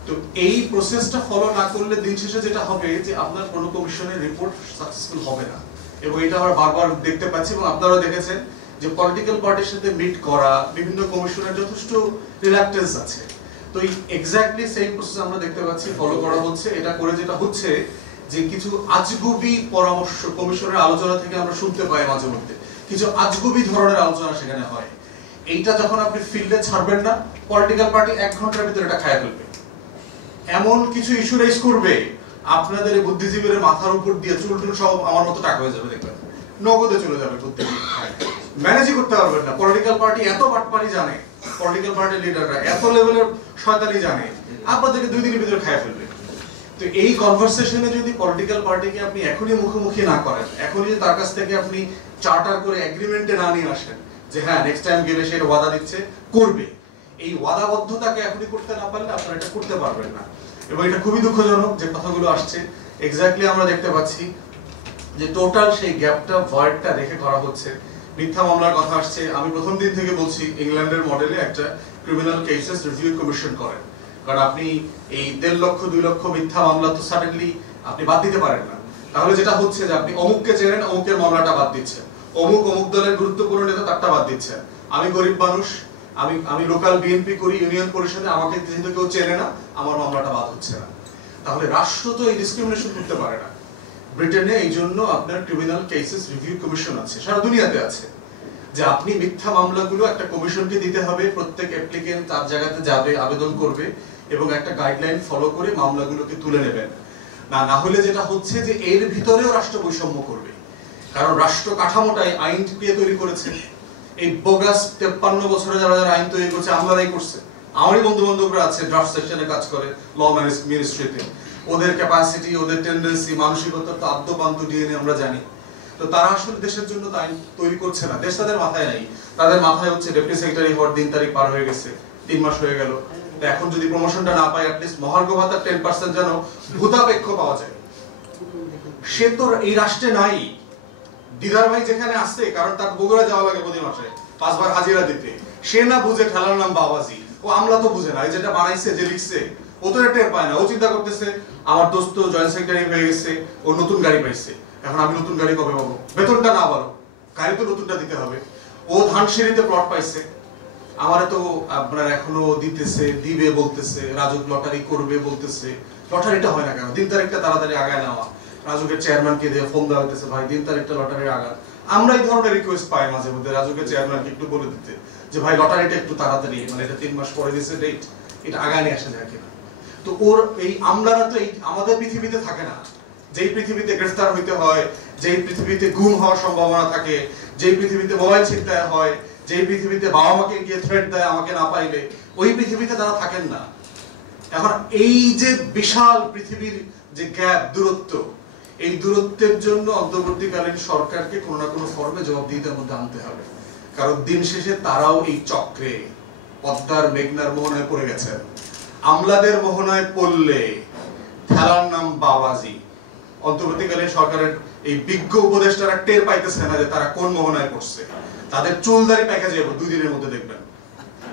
তো এই প্রসেসটা ফলো না করলে দিন শেষে যেটা হবে যে আপনার কোনো কমিশনের রিপোর্ট সাকসেসফুল হবে না। এবং এটা আমরা বারবার দেখতে পাচ্ছি এবং আপনারাও দেখেছেন যে পলিটিক্যাল পার্টির সাথে মিট করা বিভিন্ন কমিশনের যথেষ্ট রিল্যাক্টেন্স আছে। তো এই এক্স্যাক্টলি সেম প্রসেস আমরা দেখতে পাচ্ছি ফলো করা হচ্ছে। এটা করে যেটা হচ্ছে যে কিছু আজগুবি পরামর্শ কমিশনের আলোচনা থেকে আমরা শুনতে পাই, মাঝে মধ্যে কিছু আজগুবি ধরনের আলোচনা সেখানে হয়। এইটা যখন আপনি ফিল্ডে ছাড়বেন না, পলিটিক্যাল পার্টি 1 ঘন্টার ভিতরে এটা খায় ফেলবে। এমন কিছু ইস্যু রেজ করবে আপনাদের বুদ্ধিজীবীদের মাথার উপর দিয়ে চুল টুল সব আমার মতো টাকা হয়ে যাবে, দেখবেন নগদে চলে যাবে, ম্যানেজই করতে পারবেন না। পলিটিক্যাল পার্টি এত বাটপারি জানে, পলিটিক্যাল পার্টির লিডাররা এত লেভেলের শয়তানি জানে, আপনাদেরকে 2 দিনের ভিতরে খায় ফেলবে। তো এই কনভারসেশনে যদি পলিটিক্যাল পার্টিকে আপনি এখনই মুখোমুখি না করেন, এখনই তার কাছ থেকে আপনি চার্টার করে এগ্রিমেন্টে না নিয়ে আসেন যে হ্যাঁ নেক্সট টাইম গেলে সে ওয়াদা দিচ্ছে করবে, এই ওয়াদাবদ্ধতাকে এখনই করতে না পারলে আপনারা এটা করতে পারবেন না। এবং এটা খুবই দুঃখজনক যে কথাগুলো আসছে। এক্স্যাক্টলি আমরা দেখতে পাচ্ছি যে টোটাল সেই গ্যাপটা, ভয়েডটা রেখে করা হচ্ছে। মিথ্যা মামলার কথা আসছে। আমি প্রথম দিন থেকে বলছি ইংল্যান্ডের মডেলে একটা ক্রিমিনাল কেসেস রিভিউ কমিশন করেন, কারণ আপনি এই 1.5 লক্ষ 2 লক্ষ মিথ্যা মামলা তো সাডেনলি আপনি বাদ দিতে পারেন না। তাহলে যেটা হচ্ছে যে আপনি অমুককে চেনেন, অমুকের মামলাটা বাদ দিচ্ছেন, অমুক দলের গুরুত্বপূর্ণ নেতা তারটা বাদ দিচ্ছেন। আমি গরিব মানুষ, আমি লোকাল বিএনপি করি, ইউনিয়ন পরিষদে, আমাকে যেহেতু কেউ চেনে না, আমার মামলাটা বাদ হচ্ছে না। তাহলে রাষ্ট্র তো এই ডিসক্রিমিনেশন করতে পারে না। ব্রিটেনে এই জন্য আপনার ক্রিমিনাল কেসেস রিভিউ কমিশন আছে, সারা দুনিয়াতে আছে, যে আপনি মিথ্যা মামলাগুলো একটা কমিশনকে দিতে হবে, প্রত্যেক অ্যাপ্লিকেন্ট তার জায়গাতে যাবে, আবেদন করবে এবং একটা গাইডলাইন ফলো করে মামলাগুলোকে তুলে নেবেন। না হলে যেটা হচ্ছে যে এর ভিতরেও রাষ্ট্র বৈষম্য করবে, কারণ রাষ্ট্র কাঠামোটাই আইন কে তৈরি করেছে। এই বোগাস 53 বছরে যারা যারা আইন তৈরি করছে আমলারাই করছে। আমারই বন্ধু বান্ধবরা আছে ড্রাফট সেকশনে কাজ করে ল মিনিস্ট্রিতে, ওদের ক্যাপাসিটি, ওদের টেন্ডেন্সি, মানসিকতা তো আদ্যপান্ত ডিএনএ আমরা জানি। তো তারা আসলে দেশের জন্য আইন তৈরি করছে না, দেশ তাদের মাথায় নাই। তাদের মাথায় হচ্ছে ডেপুটি সেক্রেটারি হওয়ার দিন তারিখ পার হয়ে গেছে, 3 মাস হয়ে গেল, তো এখন যদি প্রমোশনটা না পায় অ্যাটলিস্ট মহার্ঘ ভাতার 10% যেন ভূতাপেক্ষ পাওয়া যায়। সে তো এই রাষ্ট্রে নাই। দিদার ভাই যেখানে আসছে, কারণ তার বগুড়া যাওয়া লাগে প্রতি মাসে 5 বার হাজিরা দিতে, সে না বুঝে ঠেলার নাম বাবাজি, ও আমলা তো বুঝে না, এই যেটা বানাইছে যে লিখছে ও তো টের পায় না। ও চিন্তা করতেছে আমার দোস্ত জয়েন্ট সেক্রেটারি হয়ে গেছে, ও নতুন গাড়ি পাইছে, এখন আমি নতুন গাড়ি কবে পাবো, বেতনটা না বাড়ো, গাড়ি তো নতুনটা দিতে হবে। ও ধানসিঁড়িতে প্লট পাইছে, আমারে তো আপনার এখনো দিতেছে, দিবে বলতেছে, রাজুক লটারি করবে বলতেছে। লটারিটা হয় না কেন? 3 তারিখটা তাড়াতাড়ি আগায় নেওয়া, রাজুকের চেয়ারম্যানকে দিয়ে ফোন দেওয়া হইতেছে, ভাই 3 তারিখটা লটারির আগান। আমরা এই ধরনের রিকোয়েস্ট পাই মাঝে মধ্যে, রাজুকের চেয়ারম্যানকে একটু বলে দিতে যে ভাই লটারিটা একটু তাড়াতাড়ি, মানে এটা 3 মাস পরে দিয়েছে ডেট, এটা আগায় নিয়ে আসা যায় কিনা। তো ওর এই আমলারা তো এই আমাদের পৃথিবীতে থাকে না, যেই পৃথিবীতে গ্রেফতার হইতে হয়, যেই পৃথিবীতে গুম হওয়ার সম্ভাবনা থাকে, যেই পৃথিবীতে মোবাইল ছিনতাই হয়, যেই পৃথিবীতে বাবা মাকে গিয়ে থ্রেট দেয় আমাকে না পাইলে, ওই পৃথিবীতে তারা থাকেন না। এখন এই যে বিশাল পৃথিবীর যে গ্যাপ, দূরত্ব, এই দূরত্বের জন্য অন্তর্বর্তীকালীন সরকারকে কোনো না কোনো ফর্মে জবাবদিহিতার মধ্যে আনতে হবে, কারণ দিন শেষে তারাও এই চক্রে পদ্মার মেঘনার মোহনায় পড়ে গেছেন। আমলাদের মোহনায় পড়লে খেলার নাম বাবাজি। অন্তর্বর্তীকালীন সরকারের এই বিজ্ঞ উপদেষ্টারা টের পাইতেছে না যে তারা কোন মোহনায় পড়ছে। তাদের চুলদারি প্যাকেজ যাবো 2 দিনের মধ্যে দেখবেন।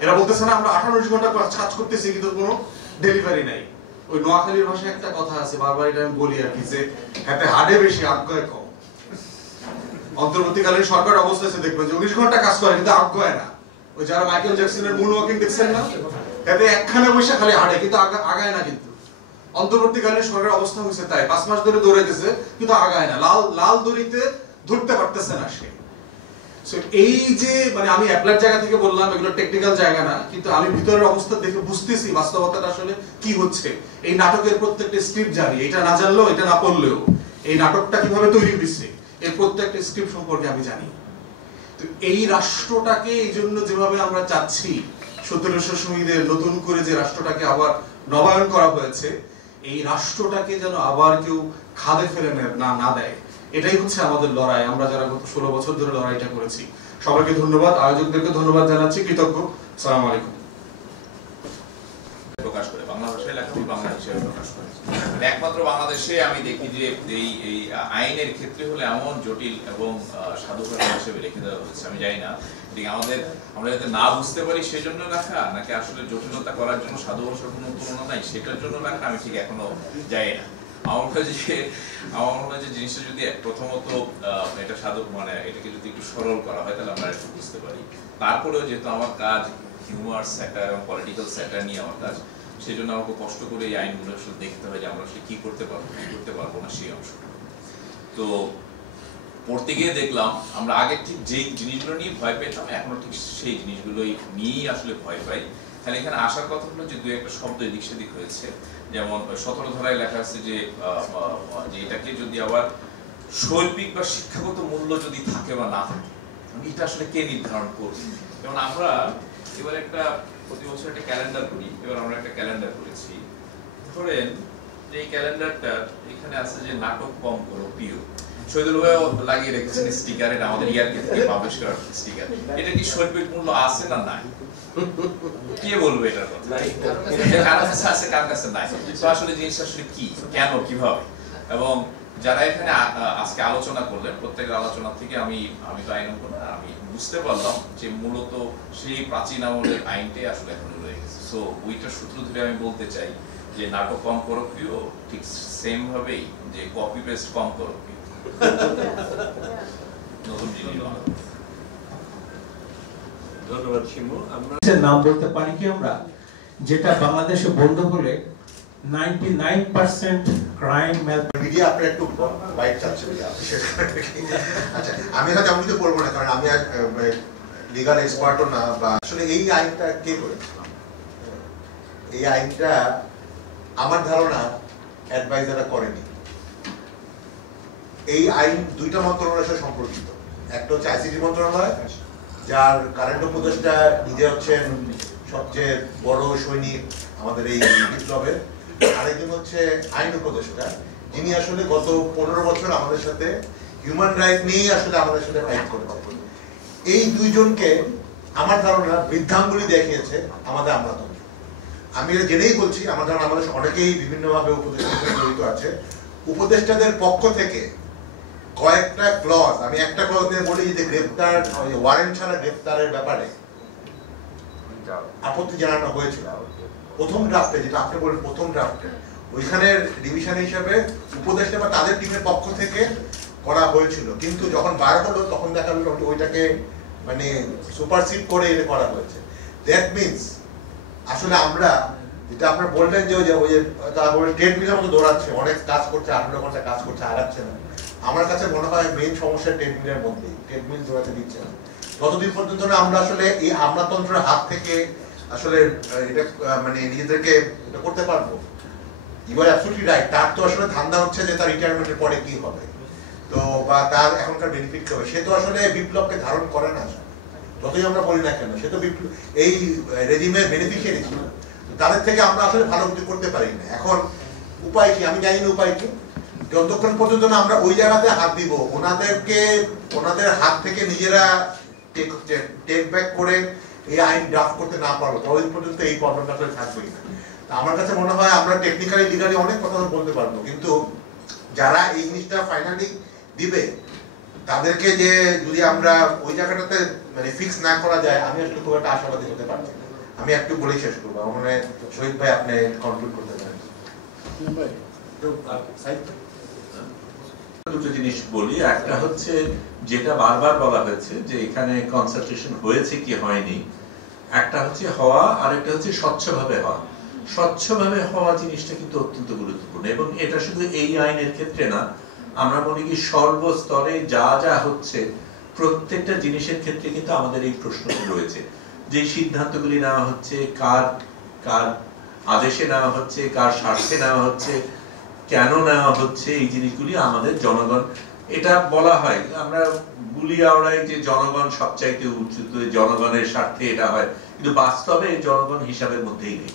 এরা বলতেছে না আমরা 28 ঘন্টা কাজ করতেছি কিন্তু কোনো ডেলিভারি নাই। ওই নোয়াখালীর ভাষায় একটা কথা আছে, বারবার এটা আমি বলি আর কি, যে হাতে হাড়ে বেশি আজ্ঞায় কম। অন্তর্বর্তীকালীন সরকারের অবস্থা আছে দেখবেন যে 19 ঘন্টা কাজ করে কিন্তু আজ্ঞায় না। ওই যারা মাইকেল জ্যাকসনের মুন ওয়াকিং দেখছেন না, এতে একখানে বসে খালি হাড়ে কিন্তু আগায় না। কিন্তু অন্তর্বর্তীকালীন সরকারের অবস্থা হয়েছে তাই, 5 মাস ধরে দৌড়াইতেছে কিন্তু আগায় না, লাল দড়িতে ধরতে পারতেছে না সে। এই যে মানে আমি অ্যাপ্লাইড জায়গা থেকে বললাম, এগুলো টেকনিক্যাল জায়গা না, কিন্তু আমি ভিতরের অবস্থা দেখে বুঝতেছি বাস্তবতাটা আসলে কি হচ্ছে। এই নাটকের প্রত্যেকটা স্ক্রিপ্ট জানি, এটা না জানলেও এটা না পড়লেও এই নাটকটা কিভাবে তৈরি হয়েছে এর প্রত্যেকটা স্ক্রিপ্ট সম্পর্কে আমি জানি। তো এই রাষ্ট্রটাকে এই জন্য যেভাবে আমরা চাচ্ছি 1700 শহীদের নতুন করে যে রাষ্ট্রটাকে আবার নবায়ন করা হয়েছে, এই রাষ্ট্রটাকে যেন আবার কেউ খাদে ফেলে না দেয়, এটাই হচ্ছে আমাদের লড়াই। আমরা যারা গত 16 বছর ধরে লড়াইটা করেছি। সবাইকে ধন্যবাদ, আয়োজকদেরকে ধন্যবাদ জানাচ্ছি, কৃতজ্ঞ। আসসালামু আলাইকুম। প্রকাশ করে বাংলা ভাষায় লেখা বাংলা হিসেবে প্রকাশ করে একমাত্র বাংলাদেশে আমি দেখি যে এই আইনের ক্ষেত্রে হলে এমন জটিল এবং সাধুভাষা হিসেবে লিখে দেওয়া হচ্ছে। আমি জানি না আমরা যাতে না বুঝতে পারি সেজন্য লেখা, নাকি আসলে জটিলতা করার জন্য সাধু ভাষার কোনো তুলনা নাই সেটার জন্য লেখা, আমি ঠিক এখনো জানি না। আমার মনে হয় যে জিনিসটা যদি প্রথমত এটা সাধু মানে এটাকে যদি একটু সরল করা হয় তাহলে আমরা একটু বুঝতে পারি। তারপরেও যেহেতু আমার কাজ হিউমার, স্যাটার এবং পলিটিক্যাল স্যাটার নিয়ে আমার কাজ, সেই জন্য আমাকে কষ্ট করে এই আইনগুলো আসলে দেখতে হয় যে আমরা আসলে কি করতে পারবো না সেই অংশটা। তো পড়তে গিয়ে দেখলাম আমরা আগে ঠিক যেই জিনিসগুলো নিয়ে ভয় পেতাম এখনো ঠিক সেই জিনিসগুলোই নিয়েই আসলে ভয় পাই। তাহলে এখানে আসার কথা হলো যে 2-1টা শব্দ এদিক সেদিক হয়েছে। যেমন 17 ধারায় লেখা আছে যে এটাকে যদি আবার শৈল্পিক বা শিক্ষাগত মূল্য যদি থাকে বা না থাকে, এটা আসলে কে নির্ধারণ করবে। যেমন আমরা এবার একটা প্রতি বছর একটা ক্যালেন্ডার করি, এবার আমরা একটা ক্যালেন্ডার করেছি। ধরেন যে এই ক্যালেন্ডারটা এখানে আছে যে নাটক কম করো প্রিয়, শহীদুল ভাইও লাগিয়ে রেখেছেন স্টিকার, এটা আমাদের ইয়ারকে থেকে পাবলিশ করা স্টিকার। এটা কি শৈল্পিক মূল্য আছে না নাই? কে বলবে এটার কথা? কার কাছে আছে কার কাছে নাই? তো আসলে জিনিসটা আসলে কি, কেন, কিভাবে, এবং যারা এখানে আজকে আলোচনা করলেন প্রত্যেকের আলোচনা থেকে আমি তো আইন না, আমি বুঝতে পারলাম যে মূলত সেই প্রাচীন আমলের আইনটাই আসলে এখন রয়ে গেছে। সো ওইটার সূত্র ধরে আমি বলতে চাই যে নাটক কম করো প্রিয়, ঠিক সেম ভাবেই যে কপি পেস্ট কম করো প্রিয়, নতুন জিনিস। ধন্যবাদ শিমু। আমরা নাম বলতে পারি কি আমরা, যেটা বাংলাদেশে বন্ধ হলে 99% ক্রাইম মিডিয়া আপনার একটু বাইট চাচ্ছে। আচ্ছা, আমি হয়তো আমি তো বলবো না, কারণ আমি লিগাল এক্সপার্টও না। বা আসলে এই আইনটা কে করেছে? এই আইনটা আমার ধারণা অ্যাডভাইজাররা করেনি। এই আইন 2টা মন্ত্রণালয়ের সাথে সম্পর্কিত। একটা হচ্ছে আইসিটি মন্ত্রণালয়, যার কারেন্ট উপদেষ্টা নিজে হচ্ছেন সবচেয়ে বড় সৈনিক আমাদের এই বিপ্লবের। আরেকজন হচ্ছে আইন উপদেষ্টা, যিনি আসলে গত 15 বছর আমাদের সাথে হিউম্যান রাইট নিয়েই আসলে আমাদের সাথে ফাইট করেছে। এই 2 জনকে আমার ধারণা বৃদ্ধাঙ্গুলি দেখিয়েছে আমাদের আমলাতন্ত্র। আমি এটা জেনেই বলছি, আমার ধারণা আমাদের অনেকেই বিভিন্নভাবে উপদেষ্টাদের জড়িত আছে। উপদেষ্টাদের পক্ষ থেকে কয়েকটা ক্লজ, আমি একটা ক্লজ দিয়ে বলি যে গ্রেফতার, ওয়ারেন্ট ছাড়া গ্রেফতারের ব্যাপারে আপত্তি জানানো হয়েছিল প্রথম ড্রাফটে, যেটা আপনি বলেন প্রথম ড্রাফটে। ওইখানের ডিভিশন হিসেবে উপদেষ্টা বা তাদের টিমের পক্ষ থেকে করা হয়েছিল, কিন্তু যখন বার হলো তখন দেখা গেল ওইটাকে মানে সুপারসিড করে এটা করা হয়েছে। দ্যাট মিনস আসলে আমরা যেটা আপনারা বললেন যে ওই যে তারপরে ট্রেডমিলের মতো দৌড়াচ্ছে, অনেক কাজ করছে, 18 ঘন্টা কাজ করছে, আগাচ্ছে না। আমার কাছে মনে হয় মেইন সমস্যা ট্রেডমিলের মধ্যেই, ট্রেডমিল দৌড়াতে দিচ্ছে না। ততদিন পর্যন্ত না আমরা আসলে এই আমলাতন্ত্রের হাত থেকে আসলে এটা মানে নিজেদেরকে এটা করতে পারবো। ইউ আর অ্যাবসলিউটলি রাইট, তার তো আসলে ধান্দা হচ্ছে যে তার রিটায়ারমেন্টের পরে কি হবে, তো বা তার এখনকার বেনিফিট কি হবে। সে তো আসলে বিপ্লবকে ধারণ করে না, যতই আমরা বলি না কেন, সে তো এই রেজিমের বেনিফিশিয়ারি ছিল। তাদের থেকে আমরা আসলে ভালো কিছু করতে পারি না। এখন উপায় কি আমি জানি না, উপায় কি, যতক্ষণ পর্যন্ত না আমরা ওই জায়গাতে হাত দিব, ওনাদের হাত থেকে নিজেরা টেক ব্যাক করে এই আইন ড্রাফট করতে না পারবো, ততদিন পর্যন্ত এই প্রবলেমটা আসলে থাকবেই না। আমার কাছে মনে হয় আমরা টেকনিক্যালি লিগালি অনেক কথা বলতে পারবো, কিন্তু যারা এই জিনিসটা ফাইনালি দিবে তাদেরকে যে যদি আমরা ওই জায়গাটাতে মানে ফিক্স না করা যায়, আমি আসলে খুব একটা আশাবাদী হতে পারছি না। আমি একটু বলে শেষ করবো, আমার মনে হয় শহীদ ভাই আপনি কনক্লুড করতে পারেন। দুটো জিনিস বলি, একটা হচ্ছে যেটা বারবার বলা হয়েছে যে এখানে কনসালটেশন হয়েছে কি হয়নি, একটা হচ্ছে হওয়া আর একটা হচ্ছে স্বচ্ছভাবে হওয়া। স্বচ্ছভাবে হওয়া জিনিসটা কিন্তু অত্যন্ত গুরুত্বপূর্ণ, এবং এটা শুধু এই আইনের ক্ষেত্রে না, আমরা মনে কি সর্বস্তরে যা যা হচ্ছে প্রত্যেকটা জিনিসের ক্ষেত্রে কিন্তু আমাদের এই প্রশ্নটি রয়েছে, যে সিদ্ধান্তগুলি নেওয়া হচ্ছে কার কার আদেশে নেওয়া হচ্ছে, কার স্বার্থে নেওয়া হচ্ছে, কেন নেওয়া হচ্ছে, এই জিনিসগুলি আমাদের জনগণ, এটা বলা হয় আমরা বুলি আওড়াই যে জনগণ সবচাইতে উচ্চত, জনগণের স্বার্থে এটা হয়, কিন্তু বাস্তবে জনগণ হিসাবের মধ্যেই নেই,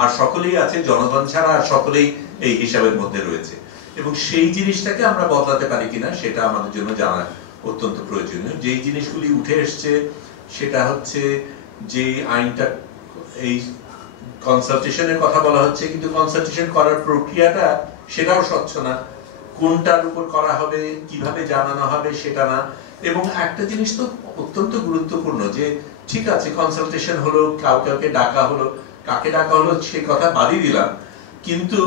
আর সকলেই আছে জনগণ ছাড়া, আর সকলেই এই হিসাবের মধ্যে রয়েছে। এবং সেই জিনিসটাকে আমরা বদলাতে পারি কিনা সেটা আমাদের জন্য জানা অত্যন্ত প্রয়োজনীয়। যেই জিনিসগুলি উঠে এসছে সেটা হচ্ছে যে আইনটা, এই কনসালটেশনের কথা বলা হচ্ছে, কিন্তু কনসালটেশন করার প্রক্রিয়াটা সেটাও স্বচ্ছ না, কোনটার উপর করা হবে, কিভাবে জানানো হবে সেটা না। এবং একটা জিনিস তো অত্যন্ত গুরুত্বপূর্ণ, যে ঠিক আছে কনসালটেশন হলো, কাউকে ডাকা হলো, কাকে ডাকা হলো সে কথা বাদই দিলাম, কিন্তু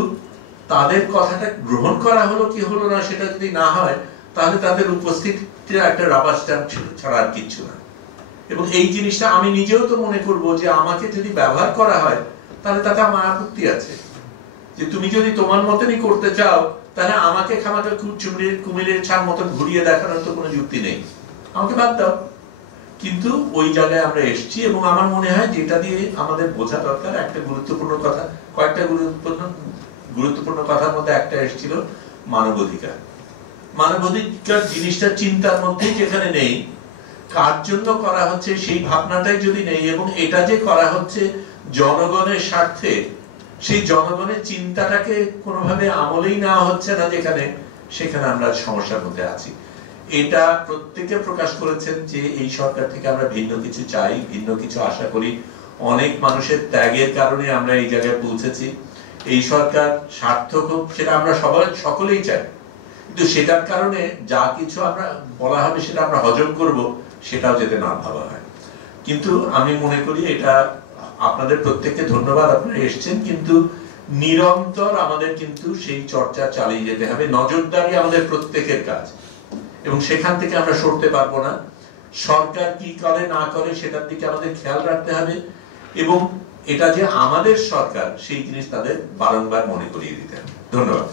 তাদের কথাটা গ্রহণ করা হলো কি হলো না সেটা যদি না হয়, তাহলে তাদের উপস্থিতির একটা রাবার স্ট্যাম্প ছাড়া আর কিচ্ছু না। এবং এই জিনিসটা আমি নিজেও তো মনে করব যে আমাকে যদি ব্যবহার করা হয় তাহলে তাতে আমার আপত্তি আছে, যে তুমি যদি তোমার মতনই করতে চাও তাহলে আমাকে খামাকে কুমিরের ছাড় মতন ঘুরিয়ে দেখানোর তো কোনো যুক্তি নেই, আমাকে বাদ দাও। কিন্তু ওই জায়গায় আমরা এসেছি, এবং আমার মনে হয় যেটা দিয়ে আমাদের বোঝা দরকার, একটা গুরুত্বপূর্ণ কথা, কয়েকটা গুরুত্বপূর্ণ কথার মধ্যে একটা এসেছিল মানবাধিকার। মানবাধিকার জিনিসটা চিন্তার মধ্যেই যেখানে নেই, কার জন্য করা হচ্ছে সেই ভাবনাটাই যদি নেই, এবং এটা যে করা হচ্ছে জনগণের স্বার্থে, সেই জনগণের চিন্তাটাকে কোনোভাবে আমলেই নেওয়া হচ্ছে না যেখানে, সেখানে আমরা সমস্যার মধ্যে আছি। এটা প্রত্যেকে প্রকাশ করেছেন যে এই সরকার থেকে আমরা ভিন্ন কিছু চাই, ভিন্ন কিছু আশা করি। অনেক মানুষের ত্যাগের কারণে আমরা এই জায়গায় পৌঁছেছি। এই সরকার সার্থক হোক সেটা আমরা সকলেই চাই, কিন্তু সেটার কারণে যা কিছু আমরা বলা হবে সেটা আমরা হজম করব, সেটাও যাতে না ভাবা হয়। কিন্তু আমি মনে করি এটা আপনাদের প্রত্যেককে ধন্যবাদ, আপনারা এসেছেন, কিন্তু নিরন্তর আমাদের কিন্তু সেই চর্চা চালিয়ে যেতে হবে। নজরদারি আমাদের প্রত্যেকের কাজ, এবং সেখান থেকে আমরা সরতে পারবো না। সরকার কি করে না করে সেটার দিকে আমাদের খেয়াল রাখতে হবে, এবং এটা যে আমাদের সরকার সেই জিনিস তাদের বারংবার মনে করিয়ে দিতে হবে। ধন্যবাদ।